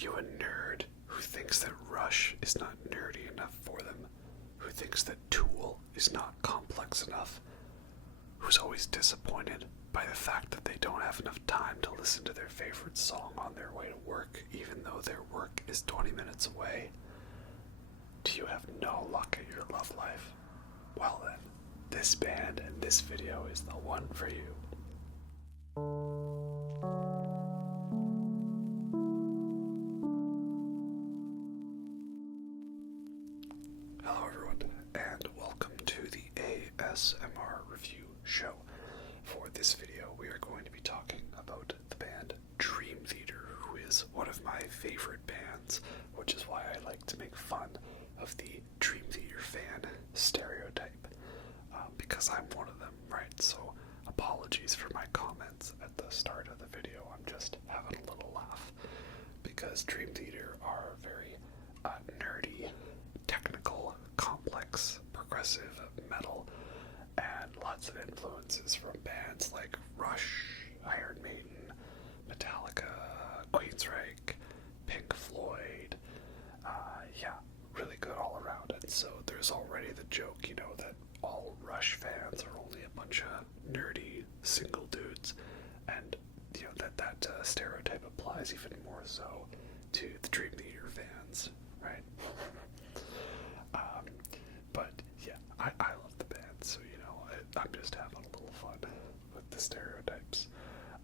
you a nerd who thinks that Rush is not nerdy enough for them? Who thinks that Tool is not complex enough? Who's always disappointed by the fact that they don't have enough time to listen to their favorite song on their way to work, even though their work is 20 minutes away? Do you have no luck at your love life? Well then, this band and this video is the one for you. Hello everyone, and welcome to the ASMR review show. For this video, we are going to be talking about the band Dream Theater, who is one of my favorite bands, which is why I like to make fun of the Dream Theater fan stereotype, because I'm one of them, right? So apologies for my comments at the start of the video. I'm just having a little laugh, because Dream Theater are very nerdy, technical, complex, progressive metal, and lots of influences from bands like Rush, Iron Maiden, Metallica, Queensryche, Pink Floyd. Yeah, really good all around. And so there's already the joke, that all Rush fans are only a bunch of nerdy single dudes, and that stereotype applies even more so to the Dream Theater fans, right? But yeah, I love the band, so I'm just having a little fun with the stereotypes.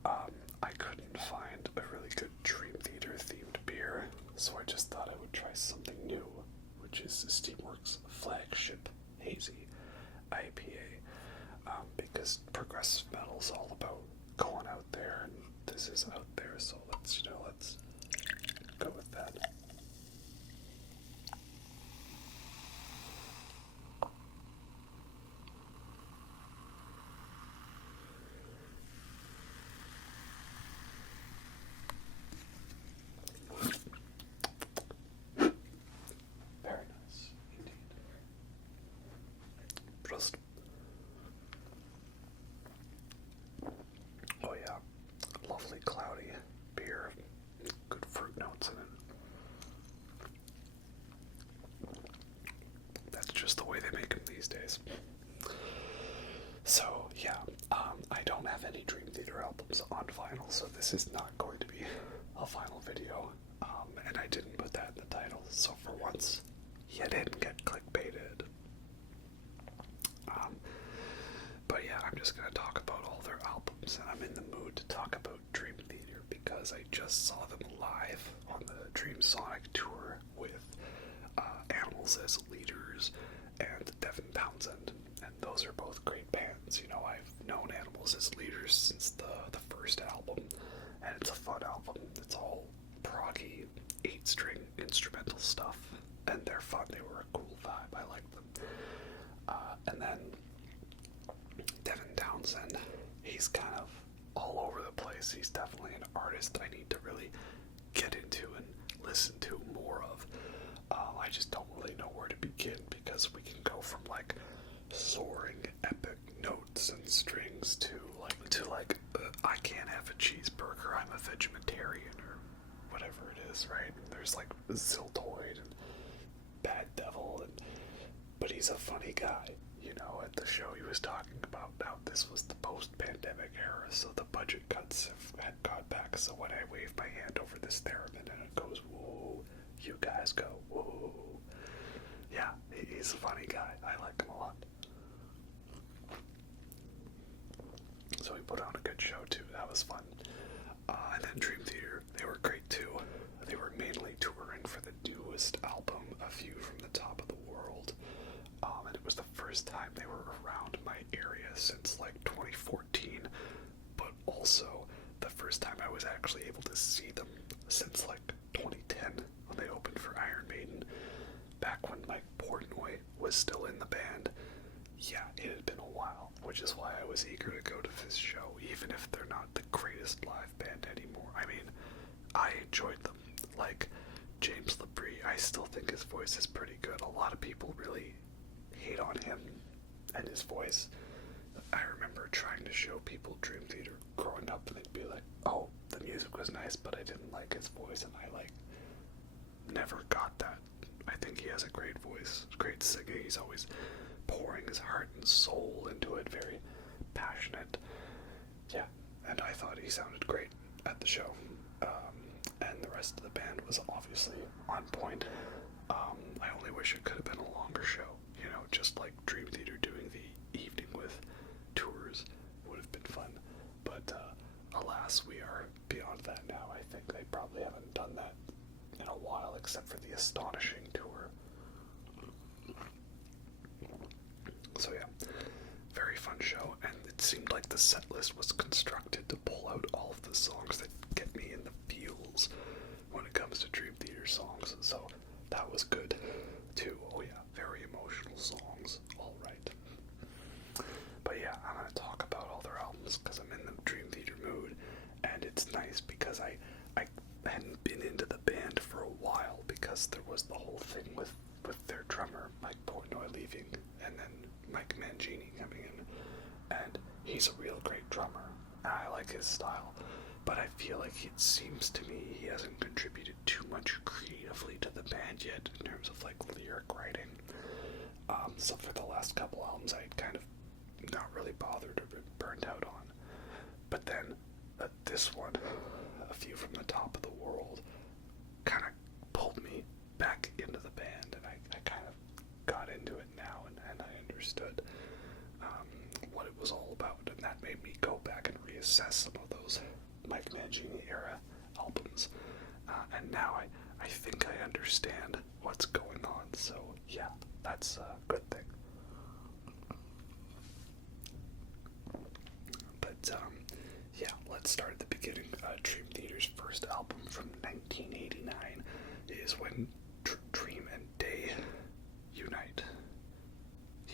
I couldn't find a really good Dream Theater themed beer, so I just thought I would try something new, which is Steamworks' flagship Hazy IPA, because progressive metal's all about going out there, and this is out there, so let's go with that. Very nice, indeed. Just, oh yeah, lovely cloudy beer, good fruit notes in it. That's just the way they make them these days. So yeah, I don't have any Dream Theater albums on vinyl, so this is not going to be a vinyl video, and I didn't put that in the title, so for once, you didn't get clickbaited. But yeah, I'm just going to talk about all their albums, and I'm in the mood to talk about Dream Theater because I just saw them live on the Dream Sonic tour with Animals as leaders and Devin Townsend, and those are both great bands. I've known Animals as leaders since the first album, and it's a fun album. It's all proggy, 8-string instrumental stuff, and they're fun. They were a cool vibe. I like them. And then Devin Townsend, he's kind of all over the place. He's definitely an artist I need to really get into and listen to more of. I just don't really know where to begin, because we can go from soaring epic notes and strings to I can't have a cheeseburger, I'm a vegetarian, or whatever it is, right? And there's Ziltoid and Bad Devil, but he's a funny guy. At the show he was talking about how this was the post-pandemic era, so the budget cuts had got back, so when I wave my hand over this theremin and it goes whoa, you guys go whoa. Yeah, he's a funny guy. I like him a lot. So he put on a good show too. That was fun. And then Dream Theater, they were great too. They were mainly touring for the newest album, A View from the Top of the World. And it was the first time they were around my area since 2014, but also the first time I was actually able to see them since 2010 when they opened for Iron Maiden, back when Mike Portnoy was still in the band. Yeah, it had been a while, which is why I was eager to go to this show, even if they're not the greatest live band anymore. I mean, I enjoyed them. James LaBrie, I still think his voice is pretty good. A lot of people really hate on him and his voice. I remember trying to show people Dream Theater growing up, and they'd be like, oh, the music was nice, but I didn't like his voice, and never got that. I think he has a great voice, great singing. He's always pouring his heart and soul into it, very passionate. Yeah, and I thought he sounded great at the show. And the rest of the band was obviously on point. I only wish it could have been a longer show, you know, just like Dream Theater doing the evening with tours would have been fun. But alas, we are beyond that now. I think they probably haven't done that in a while, except for the Astonishing tour. So yeah, very fun show, and it seemed like the set list was constructed to pull out all of the songs that get me in the feels when it comes to Dream Theater songs, so that was good too. Oh yeah, very emotional songs, alright. But yeah, I'm going to talk about all their albums because I'm in the Dream Theater mood, and it's nice because I hadn't been into the band for a while because there was the whole thing with their drummer, Mike Portnoy, leaving, and then Mike Mangini coming in, and he's a real great drummer, and I like his style, but I feel like it seems to me he hasn't contributed too much creatively to the band yet in terms of like lyric writing. So for the last couple albums I'd kind of not really bothered or been burnt out on, but then this one, A View from the Top of the World, kind of pulled me back into the band, and I kind of got into it now, and I understood what it was all about, and that made me go back and reassess some of those Mike Mangini era albums, and now I think I understand what's going on, so yeah, that's a good thing. But yeah, let's start at the beginning. Dream Theater's first album from 1989 is When Dream and Day Unite.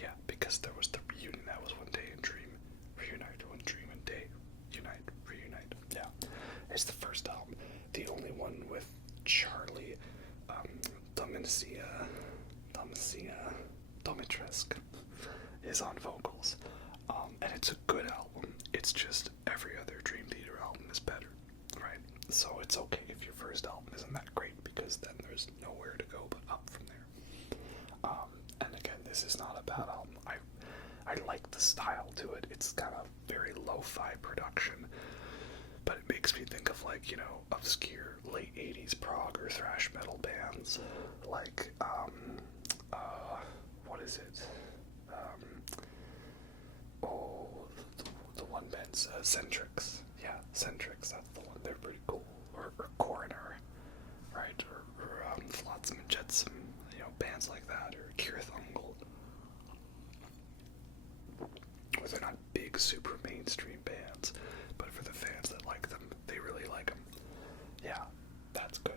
Yeah, because there was the reunion, that was When Day and Dream Reunite, When Dream and Day Unite, Reunite. Yeah, it's the first album, the only one with Charlie Domitresk is on vocals, and it's a good album. It's just every other Dream Theater album is better, right? So it's okay if your first album isn't that great, because then there's nowhere to go but up from there. And again, this is not a bad album. I like the style to it. It's kind of very lo-fi production, but it makes me think of, like, you know, obscure late 80s prog or thrash metal bands, like, what is it? The one band's Centrix. Yeah, Centrix, that's the one. They're pretty cool. Or Coroner, right? Or Flotsam and Jetsam, you know, bands like that, or Kirith Ungol. Or they're not big, super mainstream bands, but for the fans that like them, they really like them. Yeah, that's good.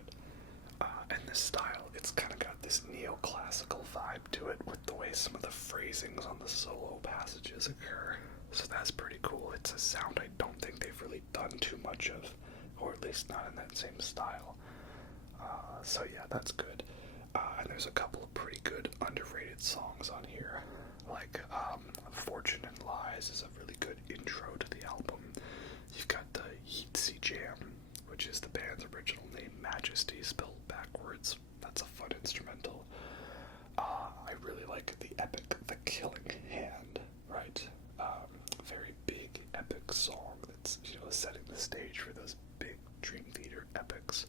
And this style, it's kind of got this neoclassical vibe to it with the way some of the phrasings on the solo passages occur. So that's pretty cool. It's a sound I don't think they've really done too much of, or at least not in that same style. So yeah, that's good. And there's a couple of pretty good underrated songs on here, like Fortune and Lies is a really good intro to the album. You've got the Yeatsy Jam, which is the band's original name, Majesty, spelled backwards. That's a fun instrumental. I really like the epic The Killing Hand, right? Very big, epic song that's, you know, setting the stage for those big Dream Theater epics.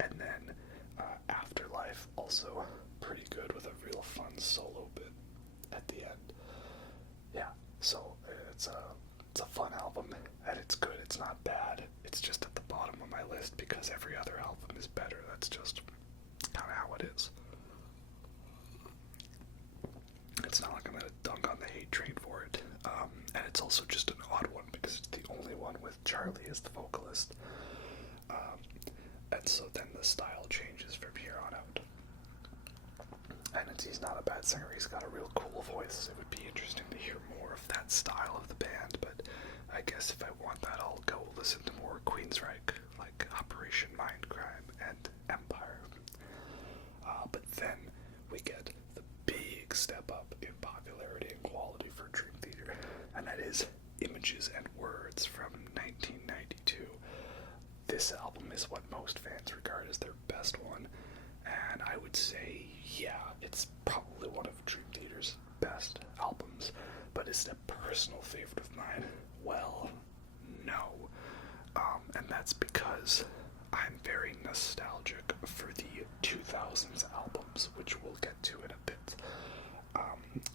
And then Afterlife, also pretty good with a real fun solo bit at the end. Yeah, so it's a fun album, and it's good. It's not bad. It's just at the bottom of my list because every other album is better. That's just kind of how it is. It's not like I'm going to dunk on the hate train for it. And it's also just an odd one because it's the only one with Charlie as the vocalist. And so then the style changes from here on out. And he's not a bad singer. He's got a real cool voice. It would be interesting to hear more of that style of the band, but I guess if I want that, I'll go listen to more Queensryche, like Operation Mindcrime and Empire. But then we get the big step up in popularity and quality for Dream Theater, and that is Images and Words from 1992. This album is what most fans regard as their best one, I would say, yeah, it's probably one of Dream Theater's best albums. But is it a personal favorite of mine? Well, no. And that's because I'm very nostalgic for the 2000s albums, which we'll get to in a bit.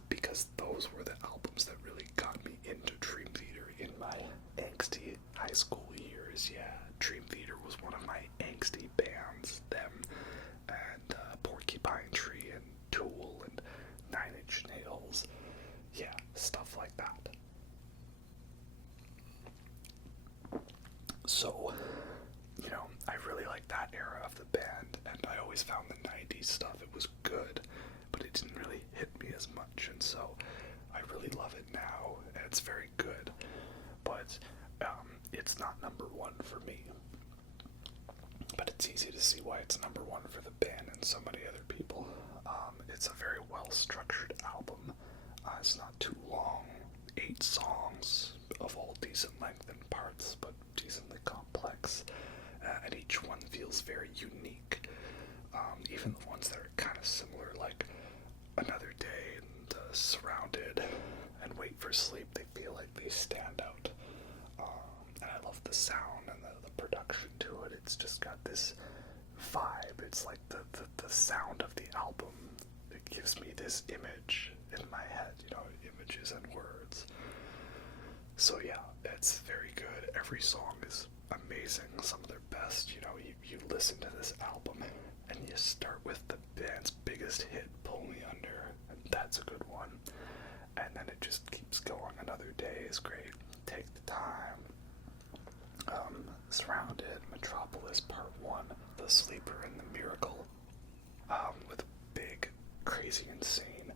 Because those were the albums that really got me into Dream Theater in my angsty high school years. Yeah, Dream Theater was one of my angsty bands. Them and Porcupine Tree and Tool and Nine Inch Nails. Yeah, stuff like that. So, you know, I really liked that era of the band, and I always found the 90s stuff, it was good, but it didn't really hit me as much, and so I really love it now, and it's very good, but it's not number one for me. But it's easy to see why it's number one for the band and so many other people. It's a very well-structured album. It's not too long, 8 songs of all decent length and parts, but decently complex, and each one feels very unique. Even the ones that are kind of similar, like Another Day and Surrounded and Wait for Sleep, they feel like they stand out. And I love the sound and the production to it. It's just got this vibe. It's like the sound of the album. It gives me this image in my head, you know, images and words. So yeah, it's very good. Every song is amazing, some of their best. You know, you listen to this album and you start with the band's biggest hit, Pull Me Under, and that's a good one. And then it just keeps going. Another Day is great. Take the Time. Surrounded, Metropolis Part 1, The Sleeper and the Miracle, with a big, crazy, insane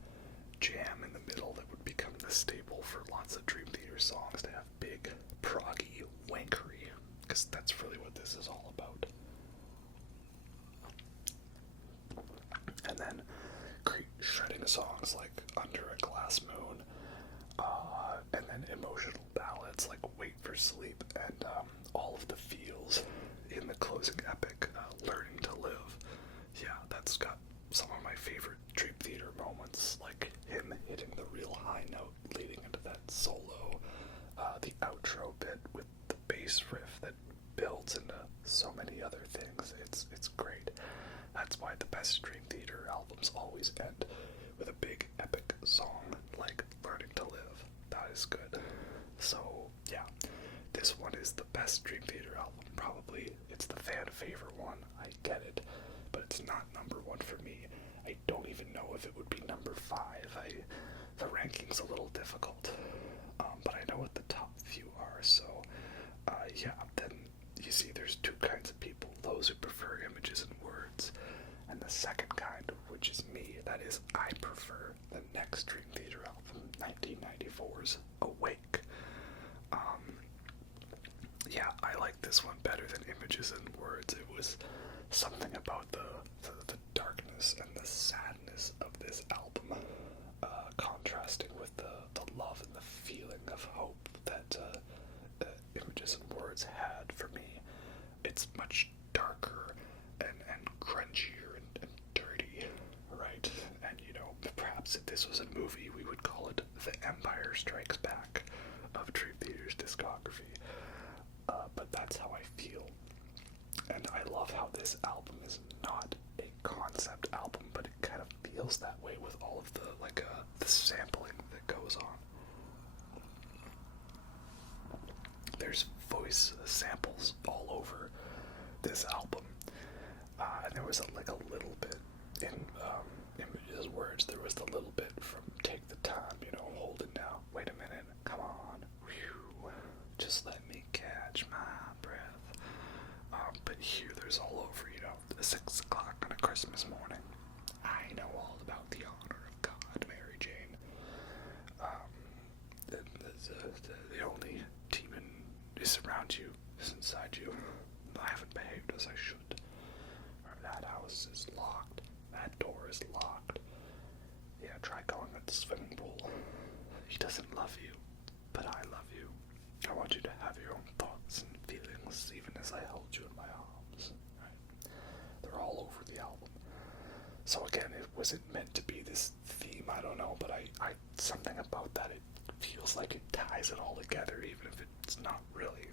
jam in the middle that would become the staple for lots of Dream Theater songs, to have big, proggy wankery, because that's really what this is all about. And then great shredding songs like Under a Glass Moon, and then emotional ballads like Wait for Sleep, and all of the feels in the closing epic, Learning to Live. Yeah, that's got some of my favorite Dream Theater moments, like him hitting the real high note leading into that solo, the outro bit with the bass riff that builds into so many other things. It's great. That's why the best Dream Theater albums always end with a big epic song like Learning to Live. That is good. So yeah, this one is the best Dream Theater album. Probably it's the fan favorite one. I get it, but it's not number one for me. I don't even know if it would be number 5. The ranking's a little difficult, but I know what the top few are. So yeah, then you see there's two kinds of people: those who prefer images and words, and the second kind, which is me. That is, I prefer the next Dream Theater album, 1994's Awake. Yeah, I like this one better than Images and Words. It was something about the darkness and the sadness of this album, contrasting with the love and the feeling of hope that Images and Words had for me. It's much darker and grungier and dirty, right? And, you know, perhaps if this was a movie, we would call it The Empire Strikes Back of Dream Theater's discography. But that's how I feel. And I love how this album is not a concept album, but it kind of feels that way with all of the sampling that goes on. There's voice samples all over this album. And there was a little bit in Images Words. There was the little bit from Take the Time, you know, hold it now, wait a minute, come on, whew, just let me catch my breath. But here there's all over, you know, 6 o'clock on a Christmas morning. I know all about the honor of God, Mary Jane. The only demon is around you, is inside you. I haven't behaved as I should. That house is locked. That door is locked. Yeah, try going at the swimming pool. He doesn't love you, but I love you. I want you to have your own thoughts and feelings, even as I hold you in my arms. Right? They're all over the album. was it meant to be this theme? I don't know, but I something about that, it feels like it ties it all together, even if it's not really.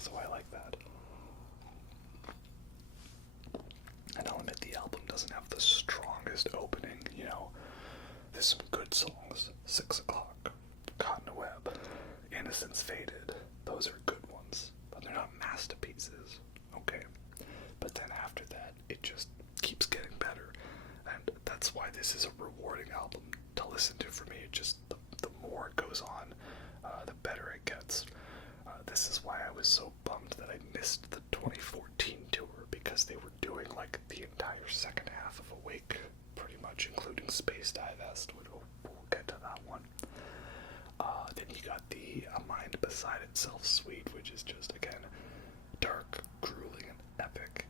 So I like that. And I'll admit the album doesn't have the strongest opening, you know. There's some good songs. 6 O'Clock, Caught in a Web, Innocence Faded. Those are good ones, but they're not masterpieces, okay? But then after that, it just keeps getting better. And that's why this is a rewarding album to listen to for me. It just, the more it goes on, the better it gets. This is why I was so bummed that I missed the 2014 tour, because they were doing like the entire second half of Awake, pretty much, including Space Divest. We'll get to that one. Then you got the A Mind Beside Itself suite, which is just, again, dark, grueling, and epic.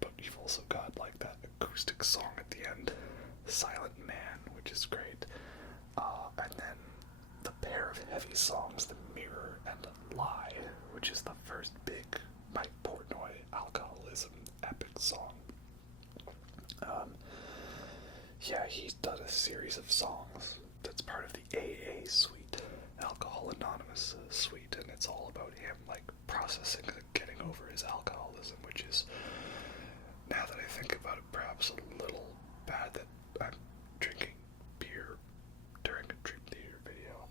But you've also got like that acoustic song at the end, Silent Man, which is great. And then the pair of heavy songs, The Mirror and Lie, which is the first big Mike Portnoy alcoholism epic song. Yeah, he's done a series of songs that's part of the AA suite, Alcohol Anonymous suite, and it's all about him, like, processing and getting over his alcoholism, which is, now that I think about it, perhaps a little bad that I'm drinking beer during a Dream Theater video.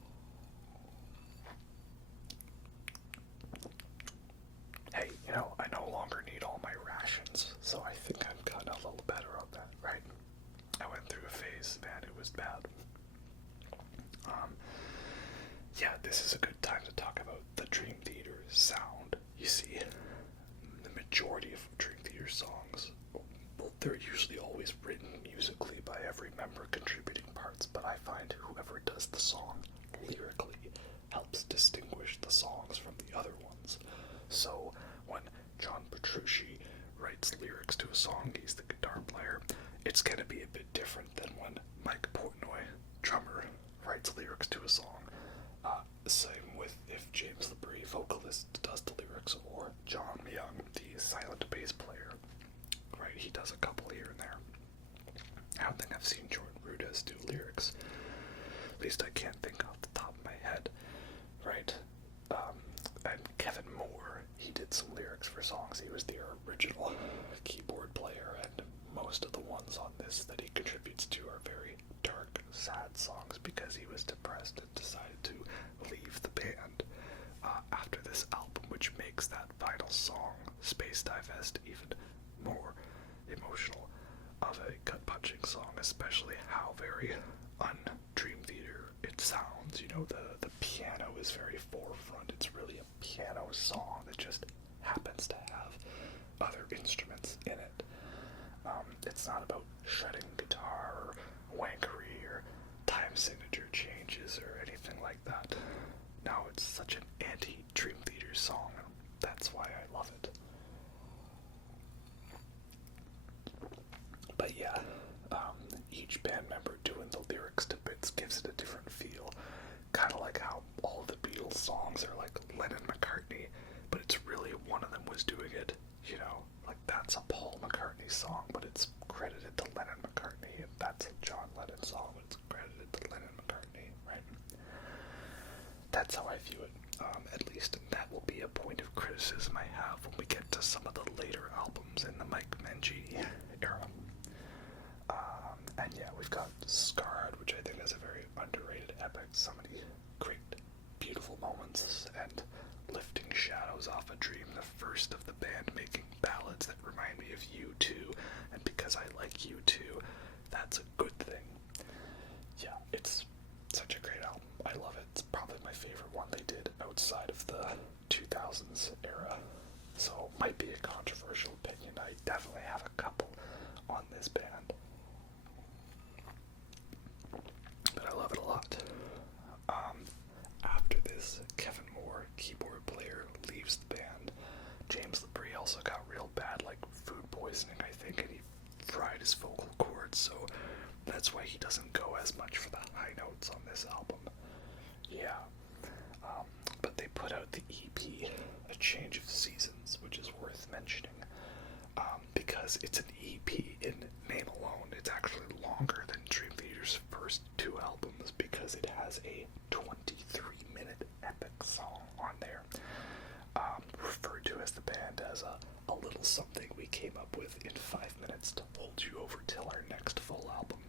Hey, you know, I no longer need all my rations, so I think I've gotten a little better on that, right? I went through a phase, man, it was bad. Yeah, this is a good time to talk about the Dream Theater sound. You see, the majority of Dream Theater songs, well, they're usually always written musically by every member contributing parts, but I find whoever does the song lyrically helps distinguish the songs from the other ones. So, when John Petrucci writes lyrics to a song, he's the guitar player, it's going to be a bit different than when Mike Portnoy, drummer, writes lyrics to a song. Same with if James LaBrie, vocalist, does the lyrics, or John Young, the silent bass player. Right, he does a couple here and there. I don't think I've seen Jordan Rudess do lyrics. At least I can't think off the top of my head. Right? And Kevin Moore, he did some lyrics for songs. He was the original keyboard player, and most of the ones on this that he contributes to are very dark, sad songs because he was depressed and decided to leave the band after this album, which makes that final song, Space Divest, even more emotional of a gut-punching song, especially how very un-Dream Theater it sounds. You know, the piano is very forefront. It's really a piano song that just happens to have other instruments in it. It's not about shredding guitar or wankery or time signature changes or anything like that. No, it's such an anti-Dream Theater song, and that's why I love it. But yeah, each band member doing the lyrics to bits gives it a different feel. Kind of like how all the Beatles songs are like Lennon-McCartney, but it's really one of them was doing it, you know? Like, that's a Paul McCartney song, but it's credited to Lennon-McCartney, and that's a John Lennon song, but it's credited to Lennon-McCartney, right? That's how I view it, at least, and that will be a point of criticism I have when we get to some of the later albums in the Mike Menji era. And yeah, we've got Scarred, which I think is a very underrated epic. So many great, beautiful moments, and Lifting Shadows Off a Dream, the first of the band making ballads that remind me of U2, and because I like U2, that's a good thing. Yeah, it's such a great album. I love it. It's probably my favorite one they did outside of the 2000s era. So, might be a controversial opinion. I definitely have a couple on this band. But I love it a lot. After this, Kevin Moore, keyboard player, leaves the band. James LaBrie also got real bad, like, food poisoning, I think, and he fried his vocal cords, so that's why he doesn't go as much for the high notes on this album. Yeah. But they put out the EP, A Change of Seasons, which is worth mentioning. because it's an EP in name alone. It's actually longer than Dream Theater's first two albums because it has a 23-minute epic song on there, referred to as the band as a little something we came up with in 5 minutes to hold you over till our next full album.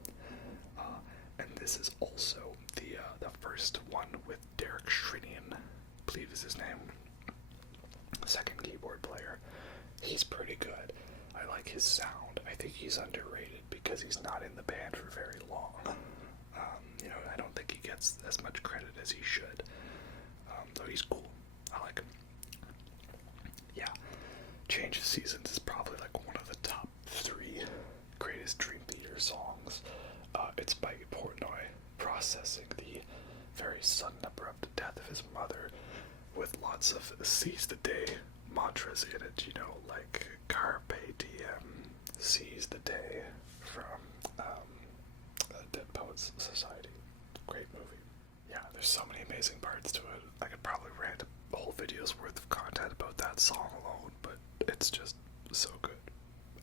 And this is also the first one with Derek Shrinian, I believe is his name, second keyboard player. He's pretty good. I like his sound. I think he's underrated because he's not in the band for very long. I don't think he gets as much credit as he should. Though he's cool. I like him. Yeah. Change of Seasons is probably like one of the top 3 greatest Dream Theater songs. It's by Portnoy processing the very sudden abrupt death of his mother with lots of seize the day mantras in it, like Carpe Diem, seize the day from Dead Poets Society. Great movie. Yeah, there's so many amazing parts to it. I could probably rant a whole video's worth of content about that song alone, but it's just so good.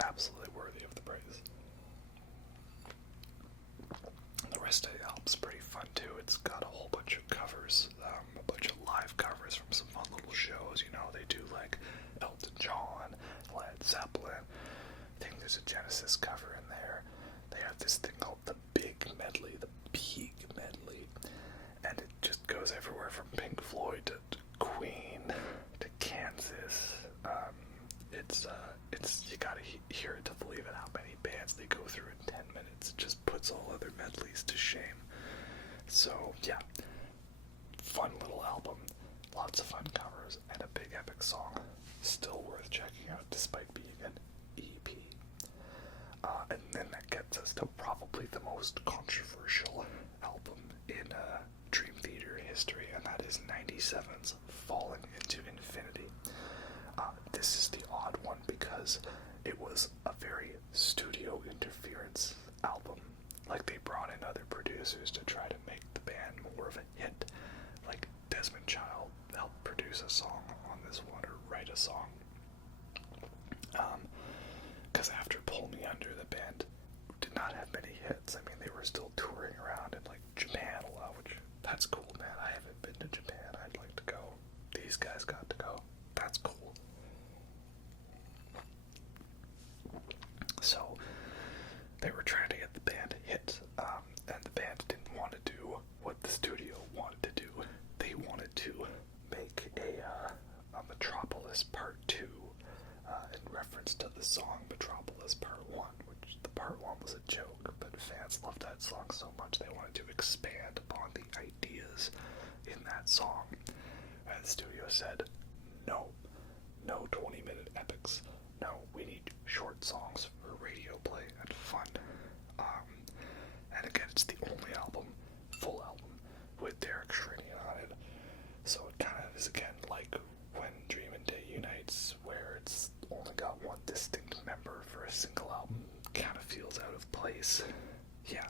Absolutely worthy of the praise. The rest of the album's pretty fun too. It's got a whole bunch of covers, a bunch of live covers from some fun little shows. They do like Elton John, Led Zeppelin. I think there's a Genesis cover in there. They have this thing called the Big Medley, and it just goes everywhere from Pink Floyd to Queen to Kansas. It's you gotta hear it to believe it. How many bands they go through in 10 minutes? It just puts all other medleys to shame. So yeah, fun little album, lots of fun covers, and a big epic song. Still worth checking out despite being an EP. And then that gets us to probably the most controversial album in Dream Theater history, and that is 97's Falling into Infinity. This is the odd one because it was a very studio interference album. Like, they brought in other producers to try to make the band more of a hit. Like, Desmond Child helped produce a song on this one, or write a song. Because after Pull Me Under, the band did not have many hits. I mean, they were still touring around in, like, Japan a lot, which, that's cool, man. I haven't been to Japan. I'd like to go. These guys got to go. That's cool. So, they were trying to get the band hit, and the band didn't want to do what the studio wanted to do. They wanted to make a Metropolis Part 2, in reference to the song Metropolis Part 1, which the Part 1 was a joke, but fans loved that song so much they wanted to expand upon the ideas in that song. And the studio said, no 20-minute epics. No, we need short songs for radio play and fun. And again, it's the only full album, with Derek Shrinian on it. So it kind of is, again, like when Dream and Day unites, where it's only got one distinct member for a single album. Kind of feels out of place. Yeah.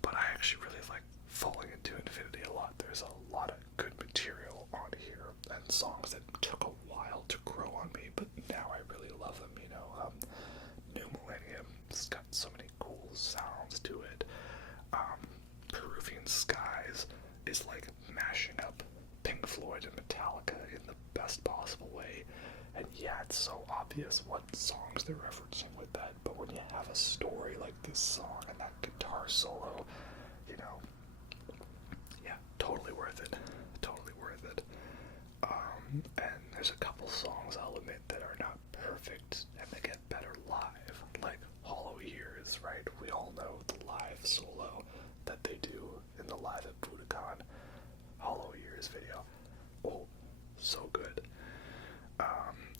But I actually really like Falling into Infinity a lot. There's a lot of good material on here, and songs that took a while to grow on me, but now I really love them, New Millennium's got so many cool sounds to it. Peruvian Skies is like mashing up Pink Floyd and Metallica in the best possible way. And yeah, it's so obvious what songs they're referencing with that, but when you have a story like this song and that guitar solo, yeah, totally worth it. Totally worth it. And there's a couple songs, I'll admit, that are not perfect, and they get better live, like Hollow Years, right? We all know the live solo that they do in the Live at Budokan Hollow Years video. Oh, so good.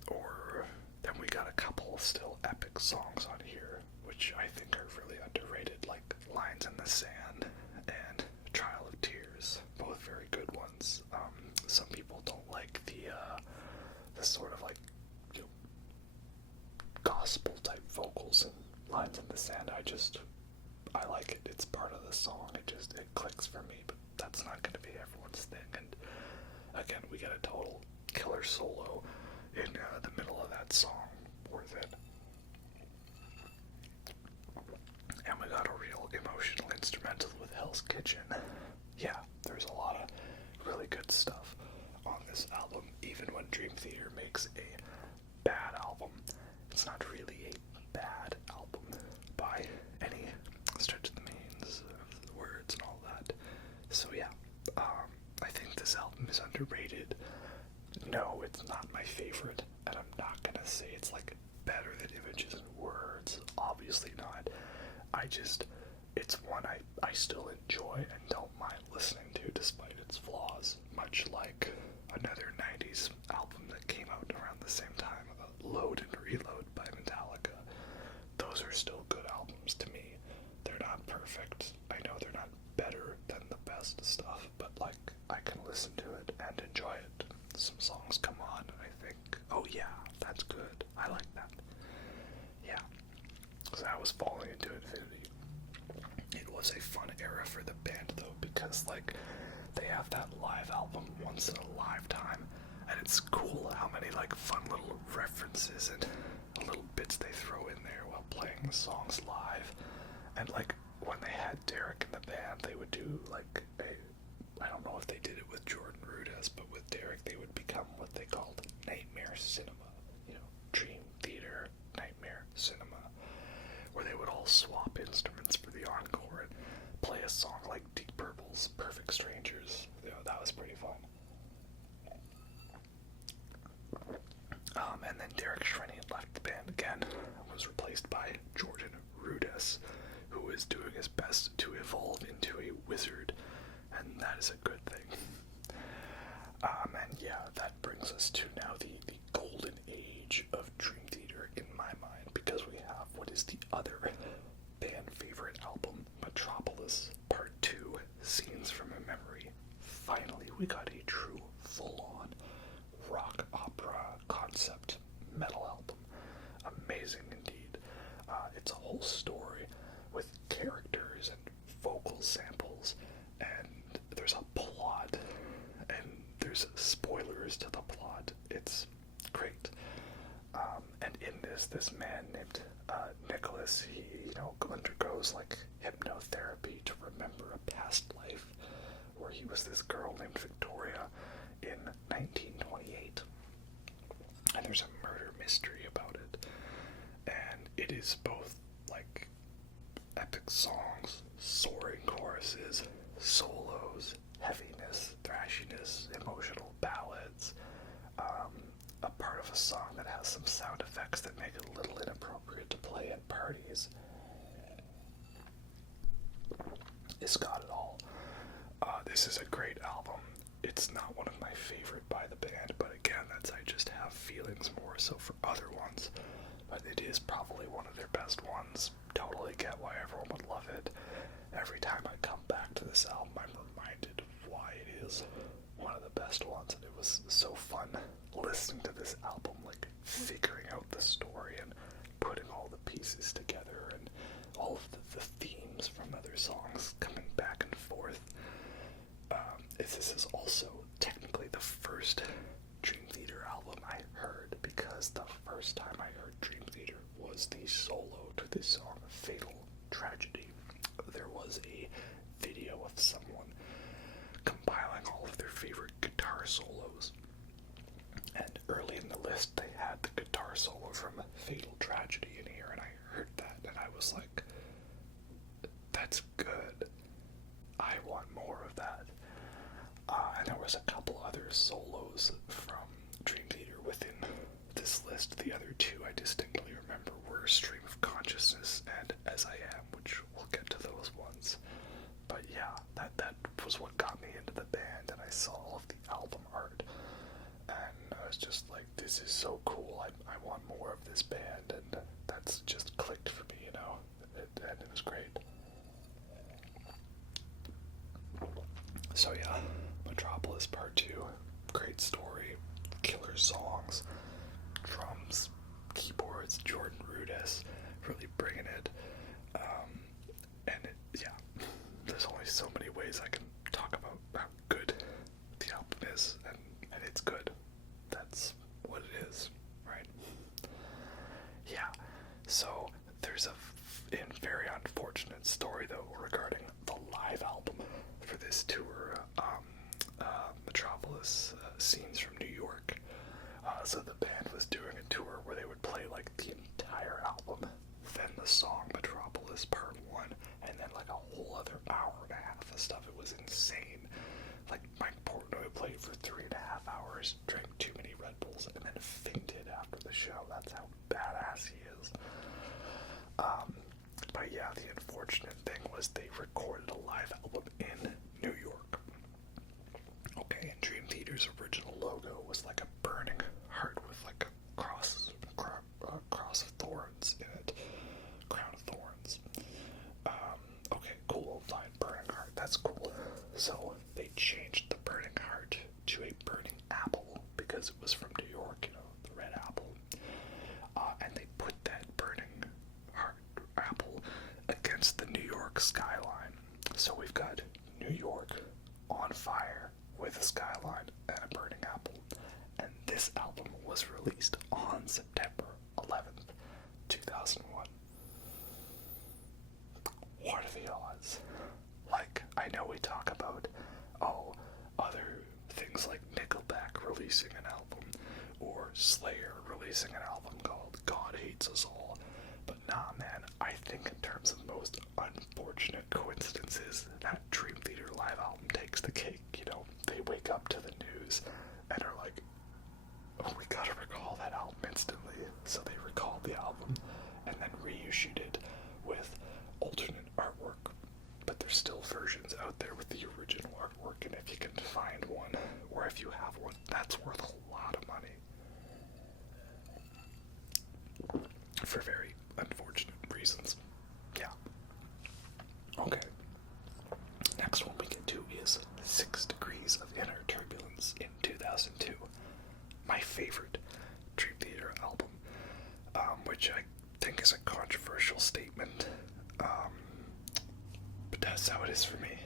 Or then we got a couple still epic songs on here, which I think are really underrated, like Lines in the Sand and Trial of Tears, both very good ones. Some people don't like the sort of like, gospel type vocals in Lines in the Sand. I like it. It's part of the song. It clicks for me, but that's not going to be everyone's thing. And again, we get a total killer solo in the middle of that song. Worth it. instrumental with Hell's Kitchen. Yeah, there's a lot of really good stuff on this album. Even when Dream Theater makes a bad album, it's not really a bad album by any stretch of the means of the words and all that. So yeah, I think this album is underrated. No, it's not my favorite, and I'm not gonna say it's like better than Images and Words. Obviously not. It's one I still enjoy and don't mind listening to despite its flaws, much like another 90s album that came out around the same time, Load and Reload by Metallica. Those are still good albums to me. They're not perfect. I know they're not better than the best stuff, but like, I can listen to it and enjoy it. Some songs come on and I think, oh yeah, that's good. I like that. Yeah. So I was falling into Infinity. It was a fun era for the band though, because like, they have that live album once in a lifetime, and it's cool how many like fun little references and little bits they throw in there while playing the songs live. And like, when they had Derek in the band, they would do like I don't know if they did it with Jordan Rudess, but with Derek they would become what they called Nightmare Cinema, you know, Dream Theater, Nightmare Cinema, where they would all swap instruments for the encore and play a song like Deep Purple's Perfect Strangers. You know, that was pretty fun. And then Derek Shreny had left the band again and was replaced by Jordan Rudess, who is doing his best to evolve into a wizard, and that is a good thing. And yeah, that brings us to now the golden age of Dream Theater in my mind, because we have what is the other band favorite album, Metropolis Part 2, Scenes from a Memory. Finally, we got a true full-on rock opera concept metal album. Amazing indeed. It's a whole story with characters and vocal samples, and there's a plot, and there's spoilers to the plot. It's great. And in this man named Nicholas, he undergoes like hypnotherapy to remember a past life where he was this girl named Victoria in 1928. And there's a murder mystery about it. And it is both like epic songs, soaring choruses, solos, heaviness, thrashiness, emotional ballads, a part of a song that has some sound effects that make it a little inappropriate to play at parties. It's got it all. This is a great album. It's not one of my favorite by the band, but again, I just have feelings more so for other ones. But it is probably one of their best ones. Totally get why everyone would love it. Every time I come back to this album, I'm reminded of why it is one of the best ones. And it was so fun listening to this album, like figuring out the story and putting all the pieces together and all of the themes from other songs coming back and forth. This is also technically the first Dream Theater album I heard, because the first time I heard Dream Theater was the solo to the song Fatal Tragedy. There was a video of someone compiling all of their favorite guitar solos, and early in the list they had the guitar solo from Fatal Tragedy in here, and I heard that and I was like, that's good. I want more of that. And there was a couple other solos from Dream Theater within this list. The other two I distinctly remember were Stream of Consciousness and As I Am, which we'll get to those ones. But yeah, that was what got me into the band, and I saw all of the album art, and I was just like, this is so cool, I want more of this band, and that's just clicked for me, and it was great. So yeah, Metropolis Part 2, great story, killer songs, drums, keyboards, Jordan Rudess, really bringing it, and there's only so many ways I can talk about how good the album is, and it's good. That's what it is, right? Yeah, so there's a very unfortunate story, though, regarding this tour, Metropolis, Scenes from New York. So the band was doing a tour where they would play like the entire album, then the song Metropolis Part 1, and then like a whole other hour and a half of stuff. It was insane. Like Mike Portnoy played for 3.5 hours, drank too many Red Bulls, and then fainted after the show. That's how badass he is. But yeah, the unfortunate thing was they recorded a live album in New York. Okay, and Dream Theater's original logo was like a burning heart with like a cross of thorns in it. Crown of thorns. Okay, cool, fine, burning heart, that's cool. So they changed the burning heart to a burning apple because it was from New York, you know, the red apple. And they put that burning heart apple against the New York skyline. So we've got New York on fire with a skyline and a burning apple. And this album was released on September 11th, 2001. What are the odds? Like, I know we talk about, other things like Nickelback releasing an album, or Slayer releasing an album called God Hates Us All, but nah, man, I think in terms of most unfortunate coincidences, that Dream Theater live album takes the cake, you know? They wake up to the news and are like, oh, we gotta recall that album instantly, so they recalled the album and then reissued it with alternate artwork. But there's still versions out there with the original artwork, and if you can find one, or if you have one, that's worth a lot of money. For very unfortunate reasons. Yeah. Okay. Next one we get to is 6 Degrees of Inner Turbulence in 2002. My favorite Dream Theater album, which I think is a controversial statement. But that's how it is for me.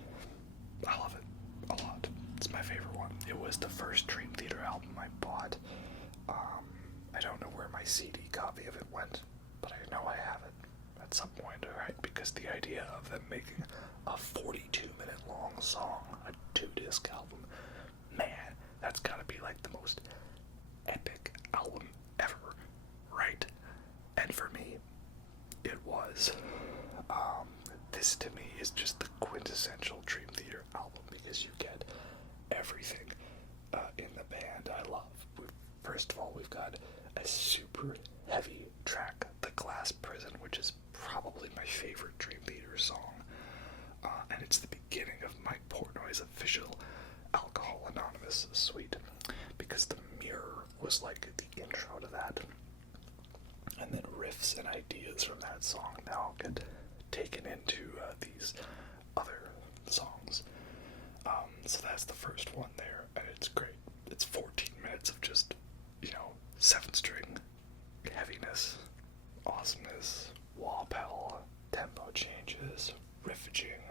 I love it a lot. It's my favorite one. It was the first Dream Theater album I bought. I don't know where my CD copy of it went, but I know I have it at some point, alright? Because the idea of them making a 42-minute long song, a 2-disc album, man, that's gotta be like the most epic album ever, right? And for me, it was. This to me is just the quintessential Dream Theater album because you get everything in the band I love. First of all, we've got a super heavy track, The Glass Prison, which is probably my favorite Dream Theater song. And it's the beginning of Mike Portnoy's official Alcohol Anonymous suite, because The Mirror was like the intro to that. And then riffs and ideas from that song now get taken into these other songs. So that's the first one there, and it's great. It's 14 minutes of just, 7-string heaviness, awesomeness, wah-pal, tempo changes, riffaging.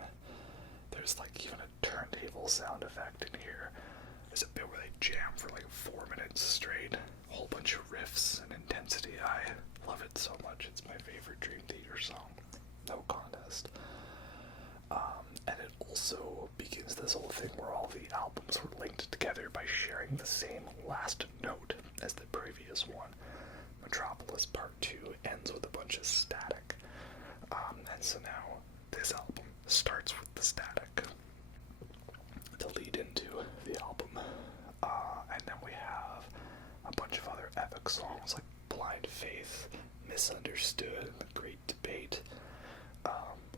There's like even a turntable sound effect in here. There's a bit where they jam for like 4 minutes straight. A whole bunch of riffs and intensity. I love it so much. It's my favorite Dream Theater song. No contest. And it also begins this whole thing where all the albums were linked together by sharing the same last note as the previous one. Metropolis Part 2 ends with a bunch of static. And so now this album starts with the static to lead into the album. And then we have a bunch of other epic songs like Blind Faith, Misunderstood, and The Great Debate.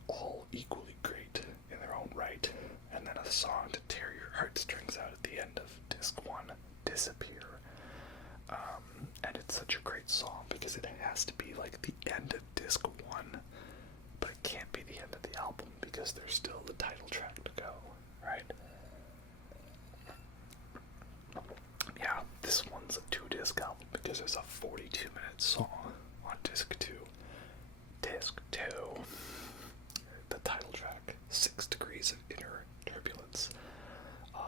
All equally great in their own right. And then a song to tear your heartstrings out at the end of Disc 1, Disappear. And it's such a great song because it has to be like the end of Disc 1, but it can't be the end of the album because there's still the title track to go, right? Yeah, this one's a 2-disc album because there's a 42-minute song on Disc 2. Disc 2. The title track, 6 Degrees of Inner Turbulence.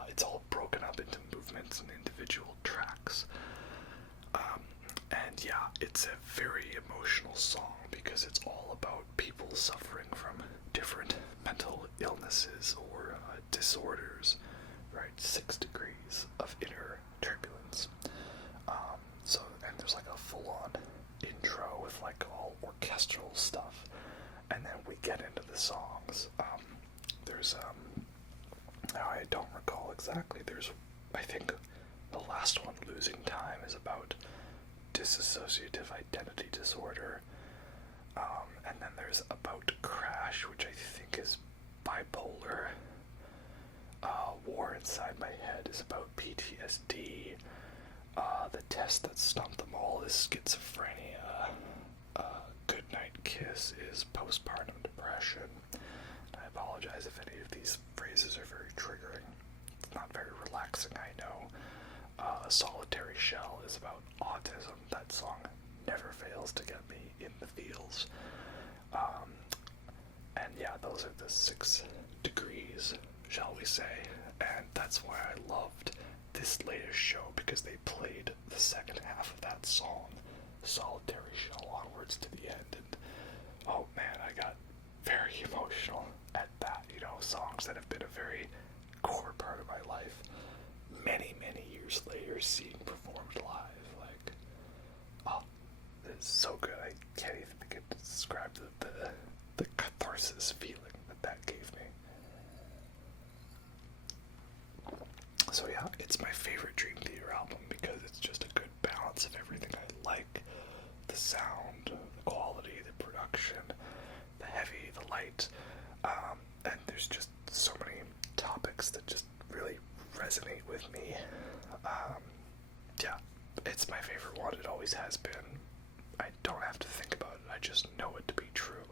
It's all broken up into movements and individual tracks. And yeah, it's a very emotional song because it's all about people suffering from different mental illnesses or disorders, right? 6 degrees of inner turbulence. And there's like a full-on intro with like all orchestral stuff, and then we get into the songs. There's I don't recall exactly. I think the last one, Losing Time, is about dissociative identity disorder. And then there's About Crash, which I think is bipolar. War Inside My Head is about PTSD. The Test That Stumped Them All is schizophrenia. Goodnight Kiss is postpartum depression. I apologize if any of these phrases are very triggering. It's not very relaxing, I know. Solitary Shell is about autism. That song never fails to get me in the feels. And yeah, those are the 6 degrees, shall we say. And that's why I loved this latest show, because they played the second half of that song, Solitary Shell, onwards to the end. And oh man, I got very emotional at that. You know, songs that have been a very core part of my life many, many years later, seeing performed live, like, oh, it's so good. I can't even begin to describe the catharsis feeling that gave me. So yeah, it's my favorite Dream Theater album because it's just a good balance of everything I like. The sound, the quality, the production, the heavy, the light, and there's just so many topics that just really resonate with me. Yeah, it's my favorite one. It always has been. I don't have to think about it. I just know it to be true,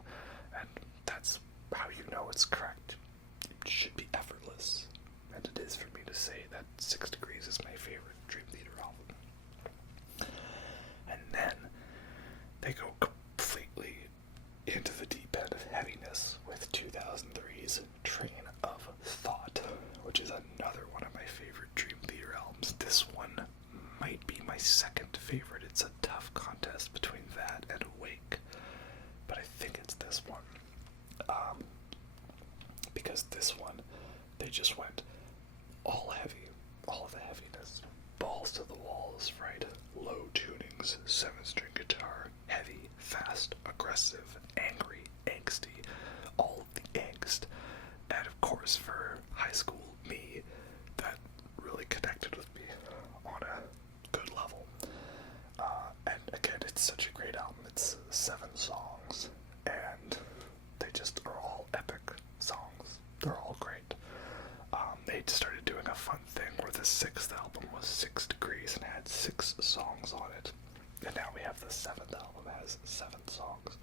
and that's how you know it's correct. It should be effortless, and it is for me to say that 6 Degrees is my favorite Dream Theater album. And then they go completely into the deep end of heaviness with 2003's Train of Thought, which is another one of my favorite Dream Theater albums. This one might be my second favorite. It's a tough contest between that and Awake, but I think it's this one. Because this one, they just went all heavy, all of the heaviness, balls to the walls, right? Low tunings, 7-string guitar, heavy, fast, aggressive, angry, angsty, all of the angst. And of course, for high school me, that really connected with me on a good level. And again, it's such a great album. It's 7 songs, and they just are all epic songs. They're all great. They started doing a fun thing where the 6th album was 6 Degrees and had 6 songs on it. And now we have the 7th album has 7 songs.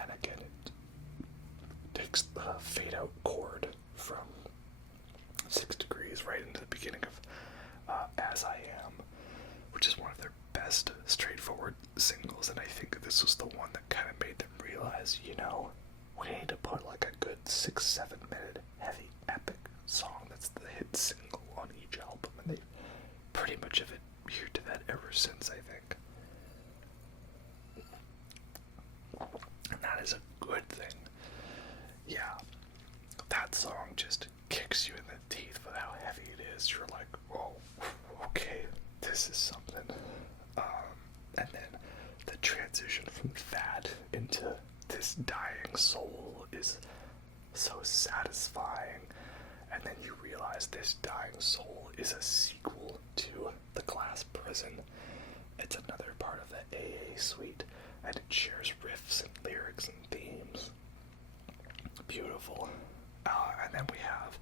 And again, it takes the fade out chord from 6 Degrees right into the beginning of As I Am, which is one of their best straightforward singles. And I think this was the one that kind of made them realize, you know, we need to put like a good 6-7 minute heavy epic song that's the hit single on each album, and they pretty much have adhered to that ever since, I think. And that is a good thing. Yeah, that song just kicks you in the teeth with how heavy it is. You're like, whoa, okay, this is something. And then the transition from that into this dying soul is so satisfying. And then you realize this dying soul is a sequel to The Glass Prison. It's another part of the AA suite, and it shares riffs and lyrics and themes. Beautiful. And then we have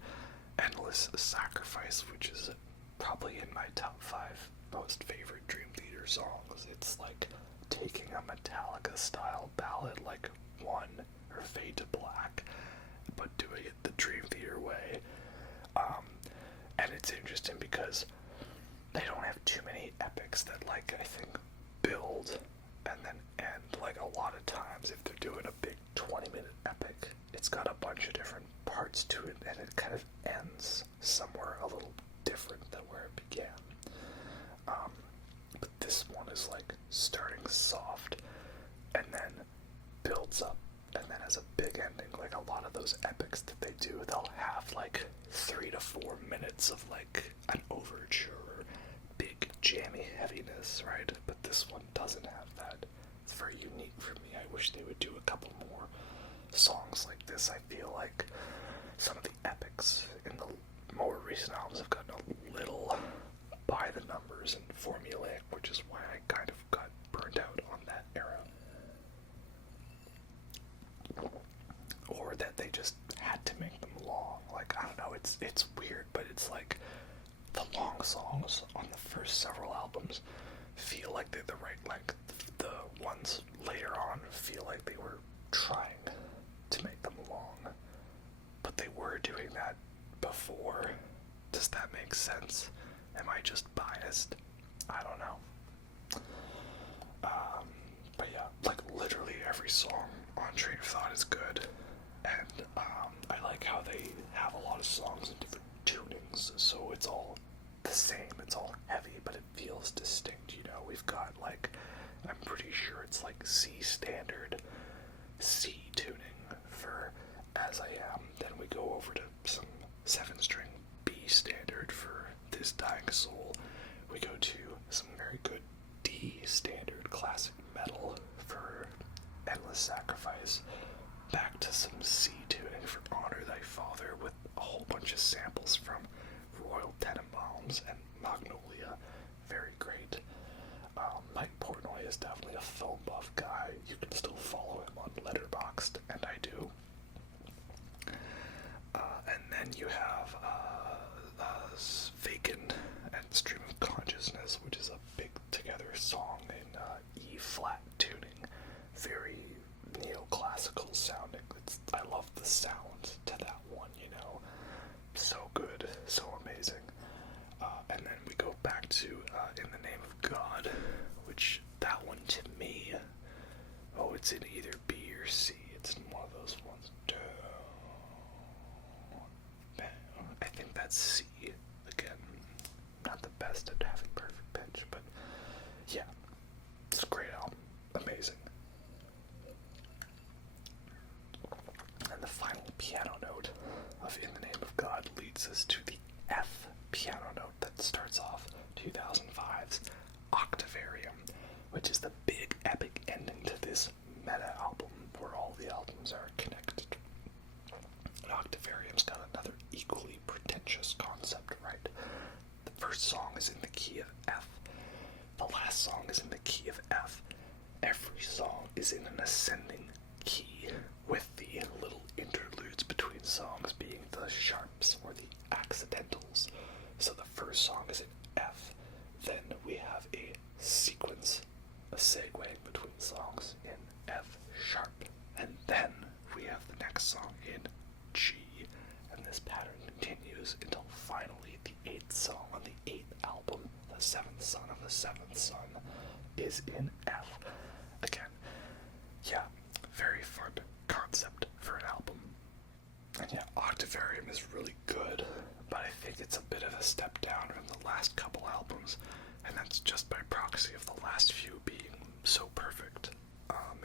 Endless Sacrifice, which is probably in my top 5 most favorite Dream Theater songs. It's like taking a Metallica style ballad like One or Fade to Black, but doing it the Dream Theater way. And it's interesting because they don't have too many epics that, like, I think build and then end. Like, a lot of times if they're doing a big 20-minute epic, it's got a bunch of different parts to it, and it kind of ends somewhere a little different than where it began. But this one is like starting soft and then builds up and then has a big ending. Like, a lot of those epics that they do, they'll have like 3 to 4 minutes of like an overture, big jammy heaviness, right? But this one doesn't have that. It's very unique for me. I wish they would do a couple more songs like this. I feel like some of the epics in the more recent albums have gotten a little by the numbers and formulaic, which is why I kind of got burnt out on that era. Or that they just had to make them long. Like, I don't know, it's weird, but it's like the long songs on the first several albums feel like they're the right length. The ones later on feel like they were trying to make them long, but they were doing that before. Does that make sense? Am I just biased? I don't know. But yeah, like literally every song on Train of Thought is good, and I like how they have a lot of songs in different tunings, so it's all the same, it's all heavy, but it feels distinct, you know. We've got like, I'm pretty sure it's like C standard, C tuning for As I Am, then we go over to some 7-string B standard for This Dying Soul, we go to some very good D standard classic metal for Endless Sacrifice, back to some C tuning for Honor Thy Father with a whole bunch of samples from Royal Tenenbaums and Magnolia. Very great. Mike Portnoy is definitely a film buff guy. You can still follow him on Letterboxd, and I do. And then you have Vacant and Stream of Consciousness, which is a big together song in E-flat tuning. Very neoclassical sounding. I love the sound to that one, you know. So good, so amazing. And then we go back to In the Name of God, which that one to me, it's in either B or C. It's in one of those ones. I think that's C. Again, not the best at having perfect pitch, but yeah, it's a great album. Amazing. And the final piano note of In the Name of God leads us to the F piano note that starts off 2005's Octavarium, which is the big epic ending to this meta album where all the albums are connected. And Octavarium's got another equally pretentious concept, right? The first song is in the key of F. The last song is in the key of F. Every song is in an ascending key, with the little interludes between songs being the sharps or the accidentals. So the first song is in F, then we have a sequence, a segueing between songs in F sharp, and then we have the next song in G, and this pattern continues until finally the 8th song on the 8th album, the 7th son of the 7th son, is in F. Again, yeah, very fun concept for an album. And yeah, Octavarium is really good, but I think it's a bit of a step down from the last couple albums, and that's just by proxy of the last few being so perfect.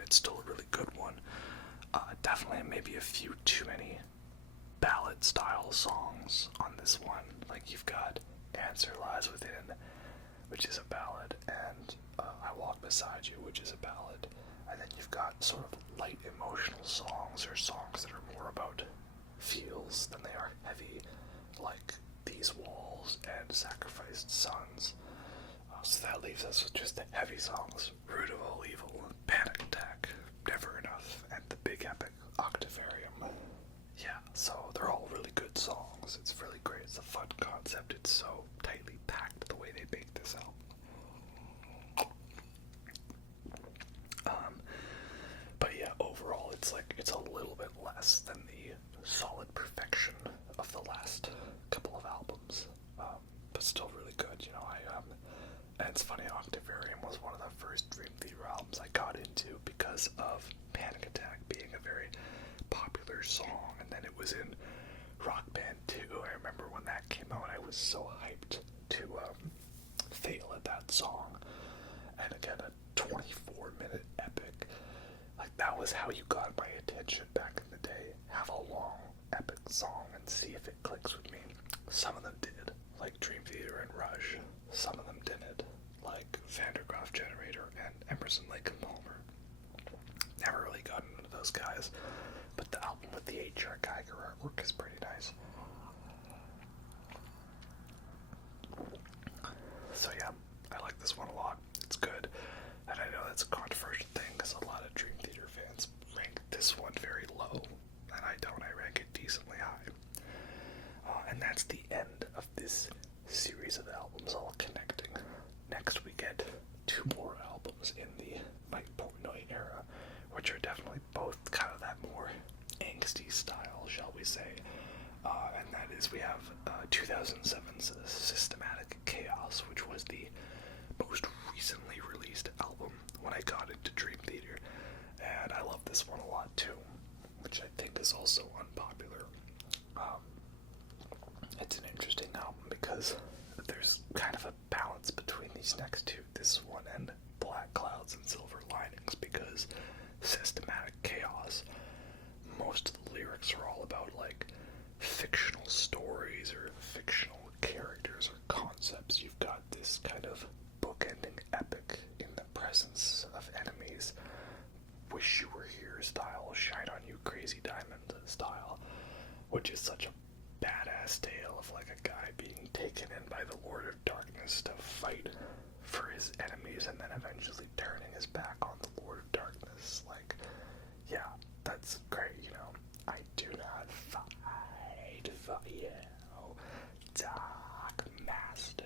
It's still a really good one. Definitely maybe a few too many ballad style songs on this one. Like you've got Answer Lies Within, which is a ballad, and I Walk Beside You, which is a ballad. And then you've got sort of light emotional songs, or songs that are more about feels than they are heavy, like These Walls and Sacrificed Sons. So that leaves us with just the heavy songs, Root of All Evil, Panic Attack, Never Enough, and the big epic Octavarium. Yeah, so they're all really good songs. It's really great. It's a fun concept. It's so tightly packed the way they make this album. But yeah, overall, it's a little bit less than the solid perfection of the last couple of albums, but still really good. You know, and it's funny, Octavarium was one of the first Dream Theater albums I got into because of Panic Attack being a very popular song, and then it was in Rock Band 2. I remember when that came out, I was so hyped to fail at that song. And again, a 24-minute epic. Like, that was how you got my attention back in the day. have a long, epic song and see if it clicks with me. Some of them did, like Dream Theater and Rush. Some of them didn't, like Vandergraaf Generator and Emerson, Lake and Palmer. Never really gotten into those guys, but the album with the H.R. Geiger artwork is pretty nice. So yeah, I like this one a lot. It's good. And I know that's a controversial thing because a lot of Dream Theater fans rank this one very low, and I don't. I rank it decently high. And that's the end of this series of albums all connecting. Next we get two more albums in the Night Portnoy era, which are definitely both kind of that more angsty style, shall we say. And that is, we have 2007's Systematic Chaos, which was the most recently released album when I got into Dream Theater, and I love this one a lot too, which I think is also unpopular. It's an interesting album because there's kind of a balance between these next two, this one and Black Clouds and Silver Linings, because Systematic Chaos, most of the lyrics are all about like fictional stories or fictional characters or concepts. You've got this kind of bookending epic in the presence of enemies, wish you were here style, shine on you crazy diamond style, which is such a badass tale of like a guy being taken in by the Lord of Darkness to fight for his enemies and then eventually turning his back on the Lord of Darkness. Like, yeah, that's great, you know. I do not fight for you, Dark Master.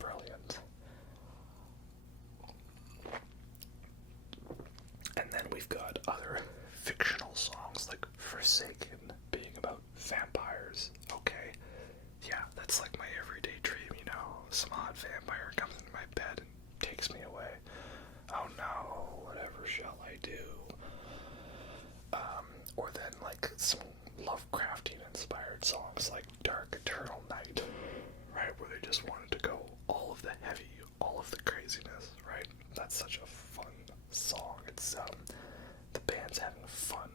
Brilliant. And then we've got other fictional songs like Forsaken being about vampires. Okay, yeah, that's like my everyday dream, you know. Some hot vampire comes into my bed and takes me away. Oh no, whatever shall I do? Or then like some Lovecraftian inspired songs like Dark Eternal Night, right, where they just wanted to go all of the heavy, all of the craziness, right? That's such a fun song. It's the band's having fun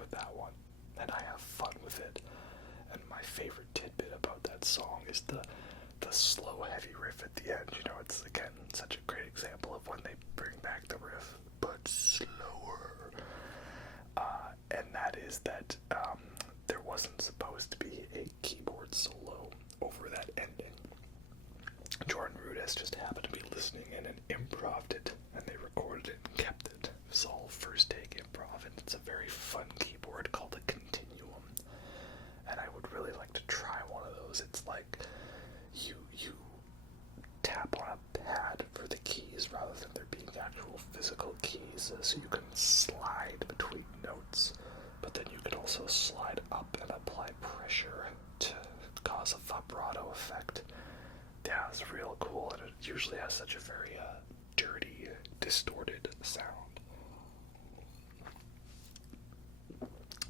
with that one, and I have fun with it. And my favorite tidbit about that song is the slow heavy riff at the end. You know, it's again such a great example of when they bring back the riff, but slower. And that is that there wasn't supposed to be a keyboard solo over that ending. Jordan Rudess just happened to be listening in and improv'd it, and they recorded it and kept it. It was all first take improv, and it's a very fun keyboard called a Continuum. And I would really like to try one of those. It's like you tap on a pad for the keys rather than there being actual physical keys, so you can slide between notes, but then you can also slide up and apply pressure to cause a vibrato effect. Yeah, it's real cool, and it usually has such a very dirty, distorted sound.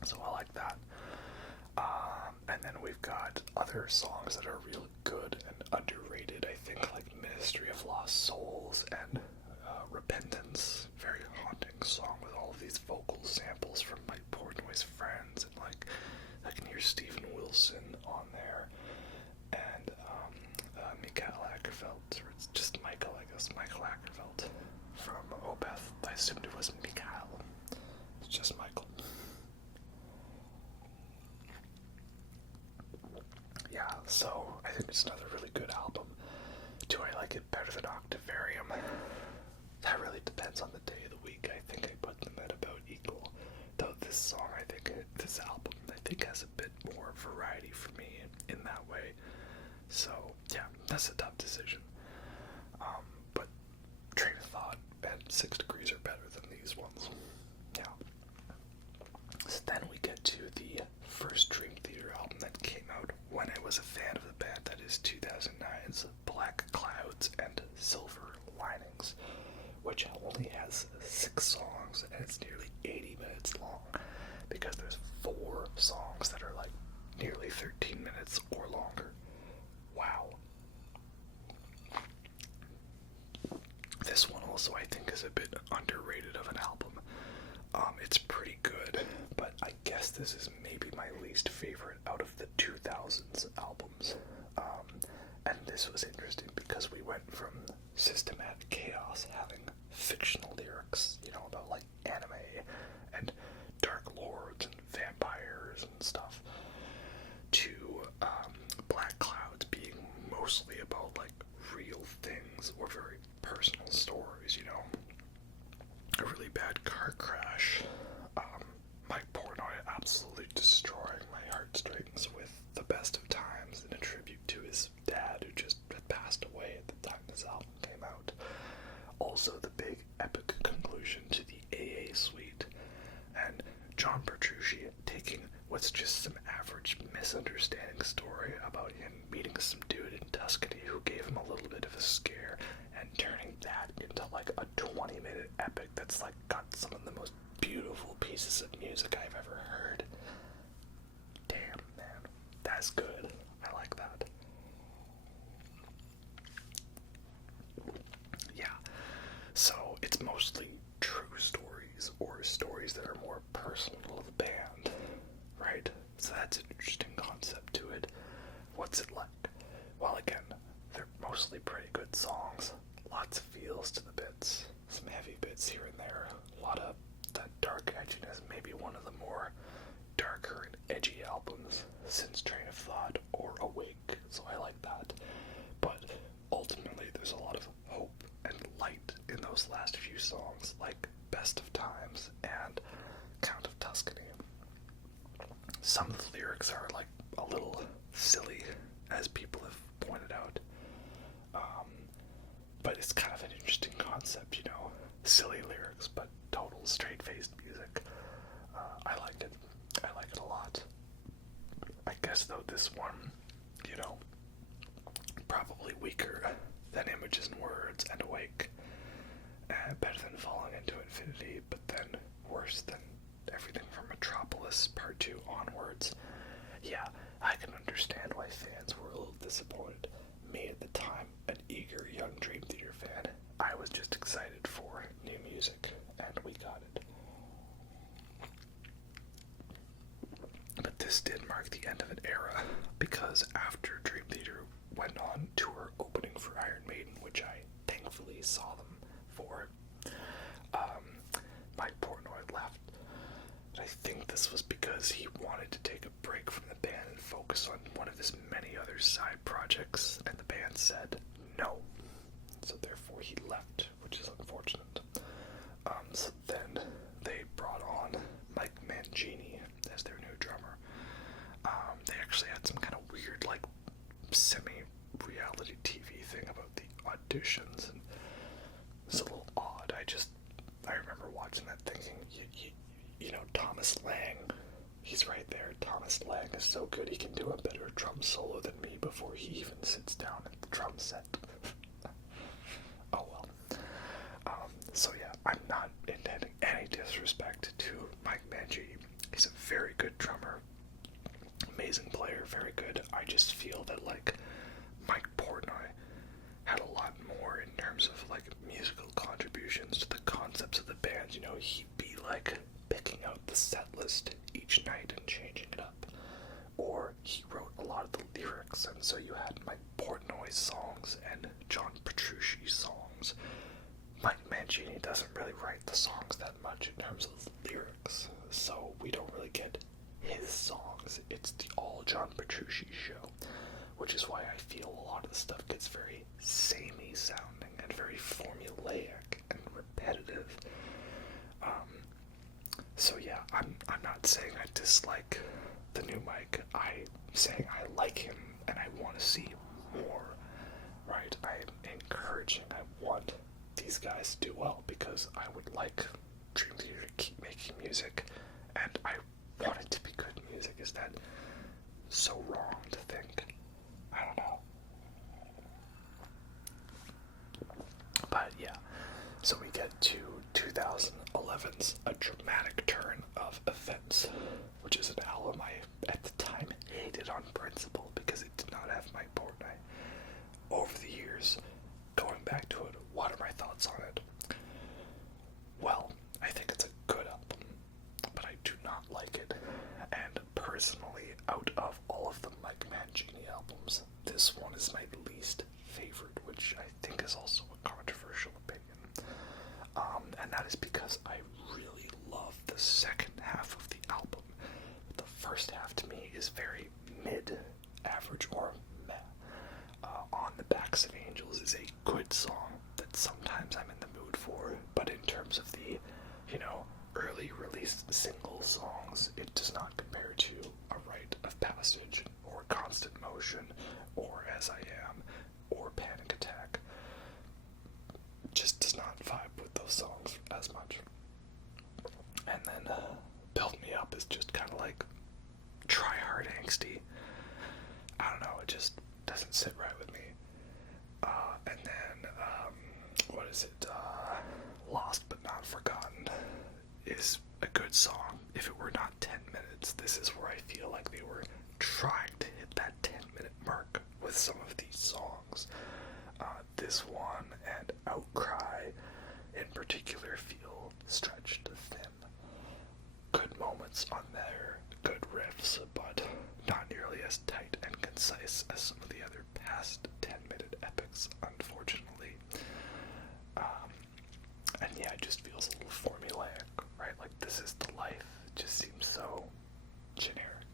So I like that. And then we've got other songs that are really good and underrated, I think, like Ministry of Lost Souls and Repentance. Very haunting song with all of these vocal samples from Mike Portnoy's friends, and like I can hear Steven Wilson on there, and Mikael Ackerfeldt, or it's just Michael, I guess, Michael Ackerfeldt from Opeth. I assumed it was Mikael. It's just Michael. Yeah, so I think it's another really good album. Do I like it better than Octavarium? That really depends on the day of the week. I think I put them at about equal. Though this song, this album, I think has a bit more variety for me in that way. So, yeah, that's a tough decision. But Train of Thought and 6 Degrees are better than these ones. Yeah. So then we get to the first Dream Theater album that came out when I was a fan of the band, that is 2009's Black Clouds and Silver Linings, which only has 6 songs and it's nearly 80 minutes long, because there's 4 songs that are like nearly 13 minutes or longer. Wow. This one also I think is a bit underrated of an album. It's pretty good, but I guess this is maybe my least favorite out of the 2000s albums. And this was interesting because we went from Systematic Chaos having fictional lyrics, about like anime and Dark Lords and vampires and stuff, to Black Clouds being mostly about like real things or very personal stories, A really bad car crash, Mike Portnoy absolutely destroying my heartstrings with The Best of Times in a tribute to his dad who just had passed away at the time this album came out. Also the big epic conclusion to the AA Suite, and John Petrucci taking what's just some average misunderstanding story about him meeting some dude in Tuscany who gave him a little bit of a scare and turning that into like a 20-minute epic that's like got some of the most beautiful pieces of music I've ever heard. Damn, man. That's good. I like that. Yeah. So it's mostly true stories or stories that are more personal to the band, right? So that's an interesting concept to it. What's it like? Well, again, they're mostly pretty good songs. Lots of feels to the bits. Some heavy bits here and there. A lot of that dark edginess. Maybe one of the more darker and edgy albums since Train of Thought or Awake. So I like that. But ultimately, there's a lot of hope and light in those last few songs, like Best of Times and Count of Tuscany. Some of the lyrics are like a little silly, as people have pointed out. But it's kind of an interesting concept, silly lyrics, but total straight-faced music. I liked it. I like it a lot. I guess, though, this one, probably weaker than Images and Words and Awake. Better than Falling into Infinity, but then worse than everything from Metropolis Part 2 onwards. Yeah, I can understand why fans were a little disappointed. Me at the time, an eager young Dream Theater fan, I was just excited for new music, and we got it. But this did mark the end of an era, because after Dream Theater went on tour opening for Iron Maiden, which I thankfully saw them for, Mike Portnoy left. I think this was because he wanted to take a break from the band and focus on one of his many other side projects, and the band said no. So therefore he left, which is unfortunate. So then they brought on Mike Mangini as their new drummer. They actually had some kind of weird, like, semi-reality TV thing about the auditions, and it's a little odd. I remember watching that thinking, Thomas Lang, he's right there. Thomas Lang is so good, he can do a better drum solo than me before he even sits down at the drum set. Oh well. So yeah, I'm not intending any disrespect to Mike Mangini. He's a very good drummer, amazing player, very good. I just feel that, like, Mike Portnoy had a lot more in terms of, like, musical contributions to the concepts of the band. He'd be, like, picking out the set list each night and changing it up. Or he wrote a lot of the lyrics, and so you had Mike Portnoy's songs and John Petrucci's songs. Mike Mangini doesn't really write the songs that much in terms of lyrics, so we don't really get his songs. It's the all John Petrucci show, which is why I feel a lot of the stuff gets very samey sounding and very formulaic and repetitive. So yeah, I'm not saying I dislike the new Mike. I'm saying I like him and I want to see more, right? I'm encouraging, I want these guys to do well because I would like Dream Theater to keep making music, and I want it to be good music. Is that so wrong to think? I don't know. But yeah, so we get to 2011's A Dramatic Turn of Events, which is an album I, at the time, hated on principle because it did not have Mike Portnoy. Over the years, going back to it, what are my thoughts on it? Well, I think it's a good album. personally, out of all of the Mike Mangini albums, this one is my least favorite, which I think is also a controversial opinion. And that is because I really love the second half of the album. The first half to me is very mid-average or meh. On the Backs of Angels is a good song that sometimes I'm in the mood for, but in terms of the, early released single songs, it does not compare to A Rite of Passage, or Constant Motion, or As I Am, or Panic Attack. Just does not vibe with those songs as much. And then Build Me Up is just kind of like try hard angsty. I don't know, it just doesn't sit right with me. And then, what is it? Lost But Not Forgotten is a good song. If it were not 10 minutes, this is where I feel like they were trying to hit that 10-minute mark with some of these songs. This one and Outcry in particular feel stretched thin. Good moments on there, good riffs, but not nearly as tight and concise as some of the other past 10-minute epics, unfortunately. And yeah, it just feels a little formulaic, right? Like, this is the life. It just seems so generic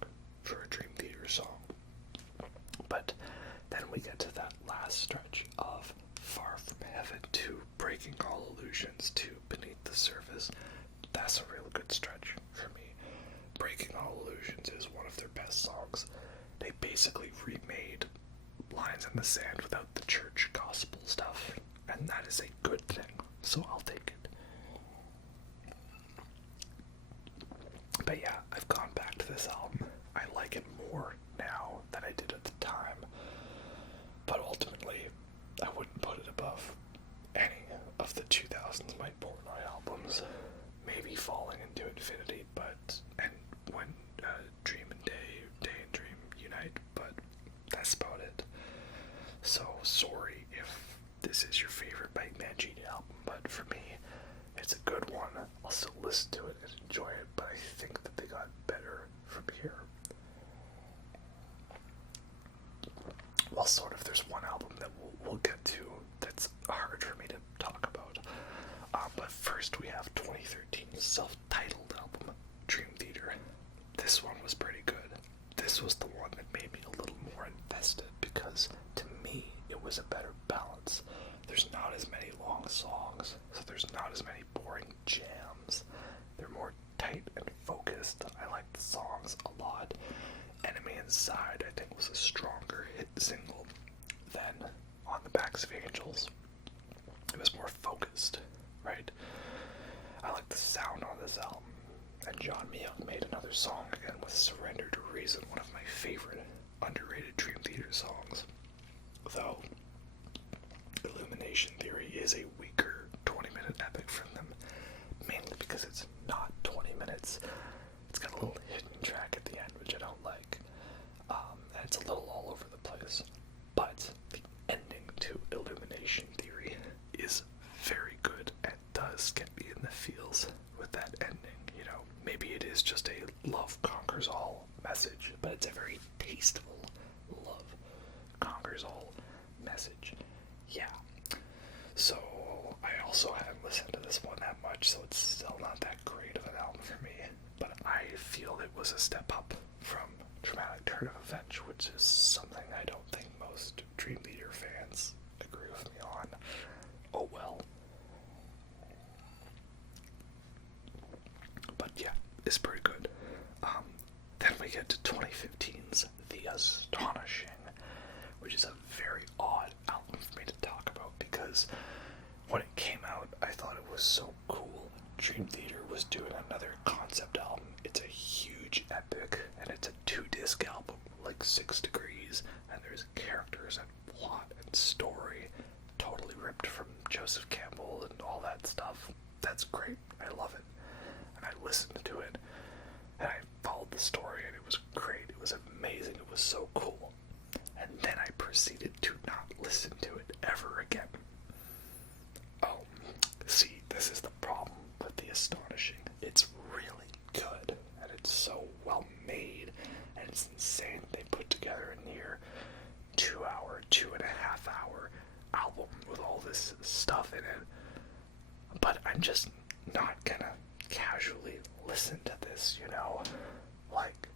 for a Dream Theater song. But then we get to that last stretch of Far From Heaven to Breaking All Illusions to Beneath the Surface. That's a real good stretch for me. Breaking All Illusions is one of their best songs. They basically remade Lines in the Sand without the church gospel stuff, and that is a good thing, so I'll take it. But yeah, I've gone back to this album. I like it more now than I did at the time, but ultimately, I wouldn't put it above any of the 2000s Mike Portnoy albums. Maybe Falling into Infinity, and when Dream and Day and Dream unite, but that's about it. So sorry if this is your favorite Mike Mangini album, but for me, it's a good one. I'll still listen to it and enjoy it, but I think that they got better from here. Well, sort of, there's one album that we'll get to that's hard for me to talk about. But first we have 2013's self-titled album, Dream Theater. This one was pretty good. This was the one that made me a little more invested because, to me, it was a better balance. There's not as many long songs, so there's not as many boring jams. They're more tight and focused. I like the songs a lot. Enemy Inside, I think, was a stronger hit single than On the Backs of Angels. It was more focused, right? I like the sound on this album. And John Myung made another song again with Surrender to Reason, one of my favorite underrated Dream Theater songs. Though Illumination Theory is a weaker 20-minute epic from them, mainly because it's not 20 minutes. It's got a little hidden track at the end, which I don't like. And it's a little all over the place. But the ending to Illumination Theory is very good and does get me in the feels with that ending. Maybe it is just a love conquers all message, but it's a very tasteful love conquers all message. Yeah. So I also haven't listened to this one that much, so it's still not that great of an album for me. But I feel it was a step up from Dramatic Turn of Events, which is something I don't think most Dream Theater fans agree with me on. Oh well. But yeah, it's pretty good. Then we get to 2015's The Astonishing, which is a very odd album for me to talk about because when it came out, I thought it was so cool. Dream Theater was doing another concept album. It's a huge epic, and it's a 2-disc album, like 6 Degrees, and there's characters and plot and story totally ripped from Joseph Campbell and all that stuff. That's great. I love it. And I listened to it, and I followed the story, and it was great. It was amazing. It was so cool. And then I proceeded to not listen to it ever again. Oh, see, this is the problem with The Astonishing. It's really good, and it's so well made, I'm just not gonna casually listen to this, you know? Like,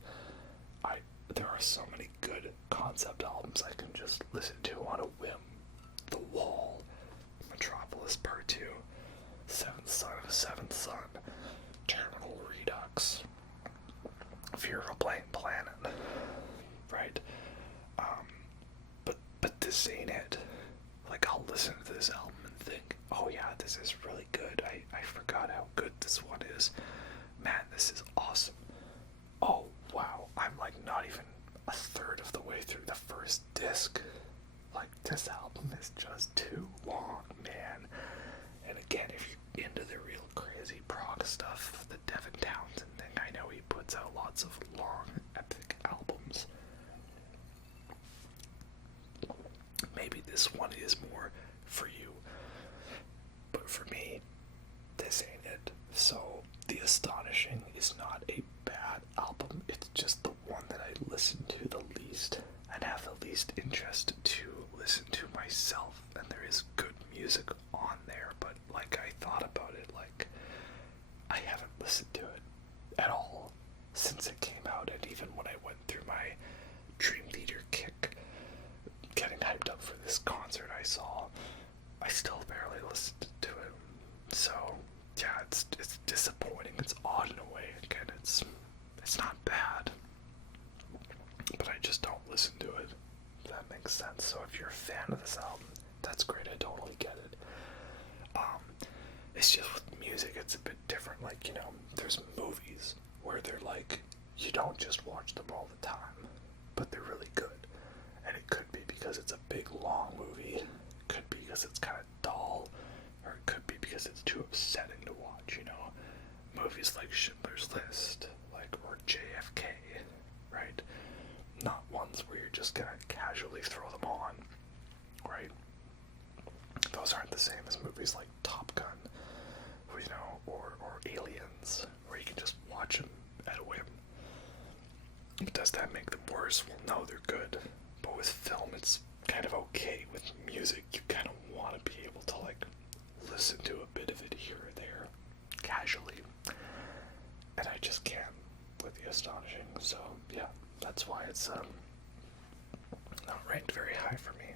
there are so many good concept albums I can just listen to on a whim. The Wall, Metropolis Part 2, Seventh Son of a Seventh Son, Terminal Redux, Fear of a Blank Planet, right? But this ain't it. Like, I'll listen to this album and think, oh yeah, this is really good. I forgot how good this one is. Man, this is awesome. Oh, wow, I'm like not even a third of the way through the first disc. Like, this album is just too long, man. And again, if you're into the real crazy prog stuff, the Devin Townsend thing, I know he puts out lots of long, epic albums. Maybe this one is more for you, but for me, this ain't it. So, The Astonishing is not a bad album, it's just the one that I listen to the least and have the least interest to listen to myself. And there is good music on there, but like, I thought about it, like, I haven't listened to it at all since it came out. And even when I went through my Dream Theater kick, getting hyped up for this concert I saw, I still barely listened to it. So yeah, it's disappointing. It's odd in a way. Again, it's not bad, but I just don't listen to it, if that makes sense. So if you're a fan of this album, that's great. I totally get it. It's just with music, it's a bit different. Like, you know, there's movies where they're like, you don't just watch them all the time, but they're really good. And it could be because it's a big, long movie. It could be because it's kind of dull. Or it could be because it's too upsetting to watch, you know? Movies like Schindler's List, or JFK, right? Not ones where you're just gonna casually throw them on, right? Those aren't the same as movies like Top Gun, you know, or Aliens, where you can just watch them at a whim. But does that make them worse? Well, no, they're good. But with film, it's kind of okay. With music, you kind of want to be able to, like, listen to a bit of it here or there, casually. And I just can't with The Astonishing. So, yeah, that's why it's not ranked very high for me.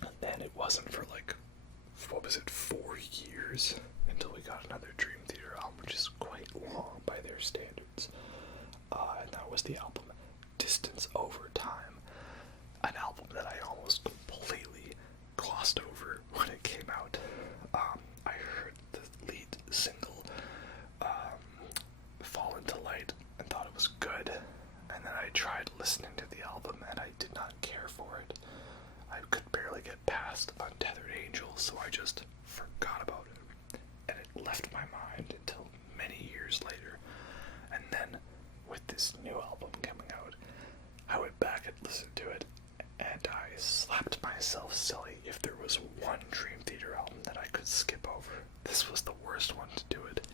And then it wasn't for, like, 4 years until we got another Dream Theater album, which is quite long by their standards. And that was the album Distance Over Time, an album that I almost completely glossed over when it came out. I heard the lead single, Fall Into Light, and thought it was good, and then I tried listening to the album and I did not care for it. I could barely get past Untethered Angel, so I just forgot about it, and it left my mind until many years later. And then, with this new album coming out, I went back and listened to it, and I slapped myself silly. If there was one Dream Theater album that I could skip over, this was the worst one to do it.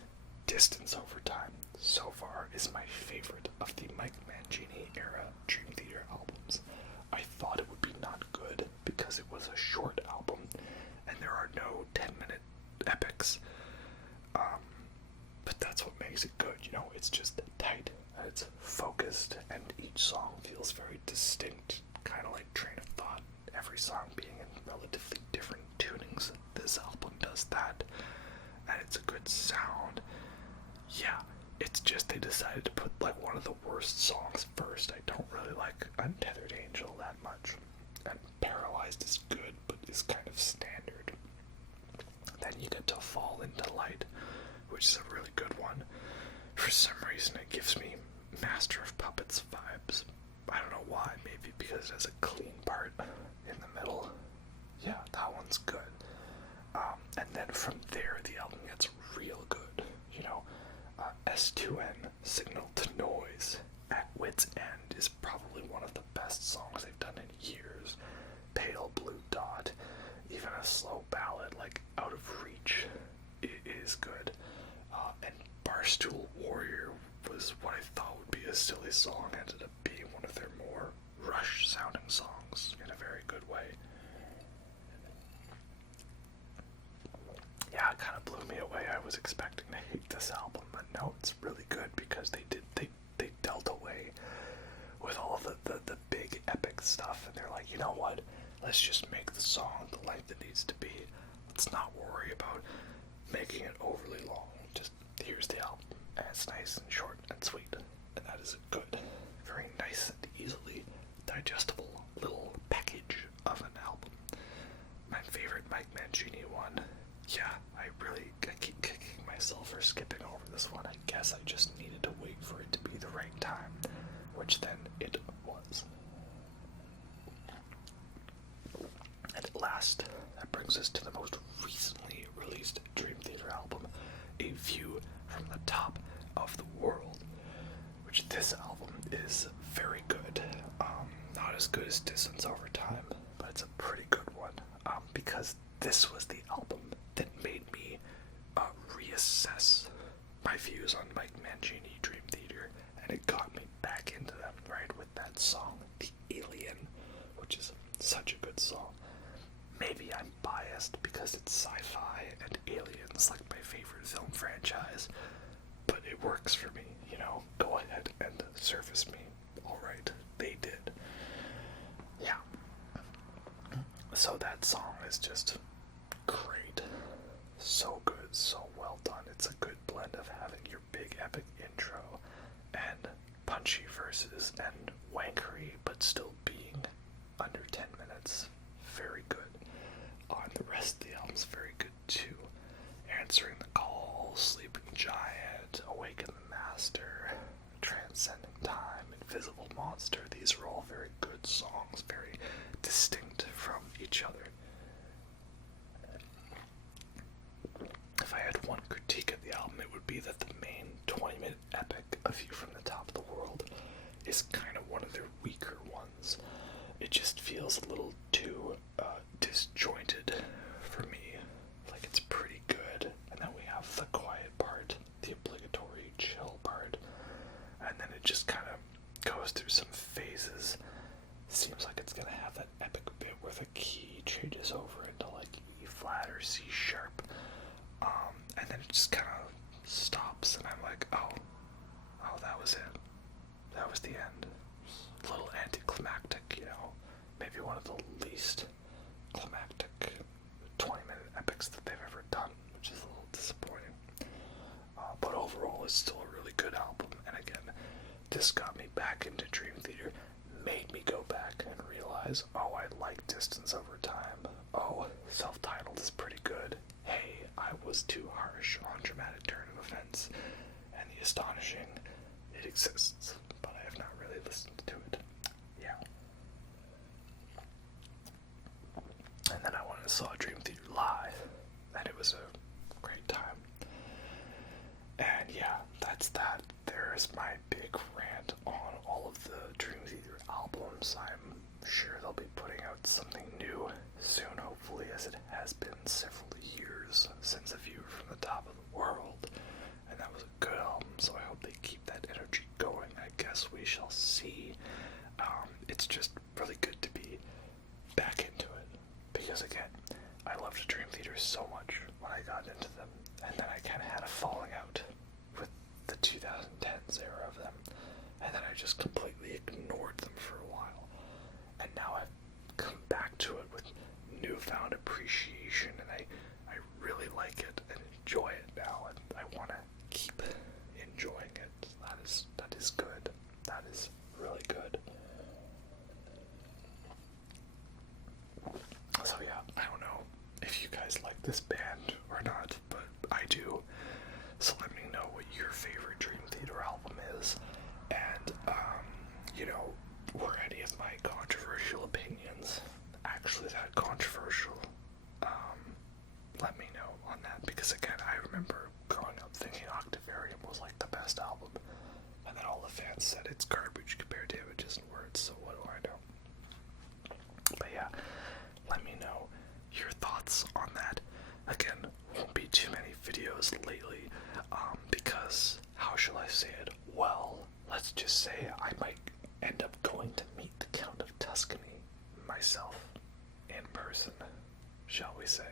Distance Over Time, so far, is my favorite of the Mike Mangini era Dream Theater albums. I thought it would be not good because it was a short album, and there are no 10-minute epics. But that's what makes it good, you know? It's just tight, and it's focused, and each song feels very distinct, kind of like Train of Thought, every song being in relatively different tunings. This album does that, and it's a good sound. Yeah, it's just they decided to put, like, one of the worst songs first. I don't really like Untethered Angel that much, and Paralyzed is good, but is kind of standard. Then you get to Fall Into Light, which is a really good one. For some reason, it gives me Master of Puppets vibes. I don't know why. Maybe because it has a clean part in the middle. Yeah, that one's good. And then from there, the album gets real good. You know, S2N, Signal to Noise, At Wit's End is probably one of the best songs they've done in years. Pale Blue Dot, even a slow ballad like Out of Reach, it is good. And Barstool Warrior was what I thought would be a silly song, ended up being one of their more Rush sounding songs in a very good way. that kind of blew me away. I was expecting to hate this album, but no, it's really good because they dealt away with all the big epic stuff, and they're like, you know what? Let's just make the song the length it needs to be. Let's not worry about making it overly long. Just here's the album, and it's nice and short and sweet, and that is a good, very nice and easily digestible little package of an album. My favorite Mike Mancini one. Yeah, I keep kicking myself for skipping over this one. I guess I just needed to wait for it to be the right time, which then it was. And at last, that brings us to the most recently released Dream Theater album, A View from the Top of the World, which this album is very good. Not as good as Distance Over Time, but it's a pretty good one, because this was the album that made me reassess my views on Mike Mancini Dream Theater, and it got me back into them, right, with that song, The Alien, which is such a good song. Maybe I'm biased because it's sci-fi and aliens like my favorite film franchise, but it works for me, you know. Go ahead and surface me. Alright, they did. Yeah. So that song is just great. So good, so well done. It's a good blend of having your big epic intro and punchy verses and wankery, but still being under 10 minutes. Very good. And the rest of the album's very good too. Answering the Call, Sleeping Giant, Awaken the Master, Transcending Time, Invisible Monster. These are all very good songs, very distinct from each other. If I had one critique of the album, it would be that the main 20-minute epic, A View from the Top of the World, is kind of one of their weaker ones. It just feels a little too disjointed for me. Like, it's pretty good, and then we have the quiet part, the obligatory chill part, and then it just kind of goes through some phases. Seems like it's gonna have that epic bit where the key changes over into like E flat or C sharp, and then it just kind of stops, and I'm like, oh, that was it. That was the end. A little anticlimactic, you know. Maybe one of the least climactic 20-minute epics that they've ever done, which is a little disappointing. But overall, it's still a really good album. And again, this got me back into Dream Theater, made me go back and realize, oh, I like Distance Over Time. Oh, Self-Titled is pretty good. Hey, I was too harsh on Dramatic Turn of Events. And The Astonishing, it exists, but I have not really listened to it. Yeah. And then I went and saw Dream Theater live, and it was a great time. And yeah, that's that. There's my big rant on all of the Dream Theater albums. I'm sure they'll be putting out something new soon, hopefully, as it has been several years since A View from the Top of the World. And that was a good album, so I hope they keep that energy going. I guess we shall see. It's just really good to be back into it, because again, I loved Dream Theater so much when I got into them, and then I kind of had a falling out with the 2010s era of them, and then I just completely ignored them for a while, and now I've come back to it with newfound appreciation, and I really like it and enjoy it now, and I want to keep enjoying it. That is good. That is really good. So yeah, I don't know if you guys like this band or not, but I do. So let me know what your favorite Dream Theater album is, and you know, were any of my controversial opinions actually that controversial? Let me know on that, because again, I remember growing up thinking Octavarium was like the best album, and then all the fans said it's garbage compared to Images and Words, so what do I know? But yeah, let me know your thoughts on that. Again, won't be too many videos lately, because, how shall I say it? Well, let's just say I might end up going to meet the Count of Tuscany myself in person, shall we say.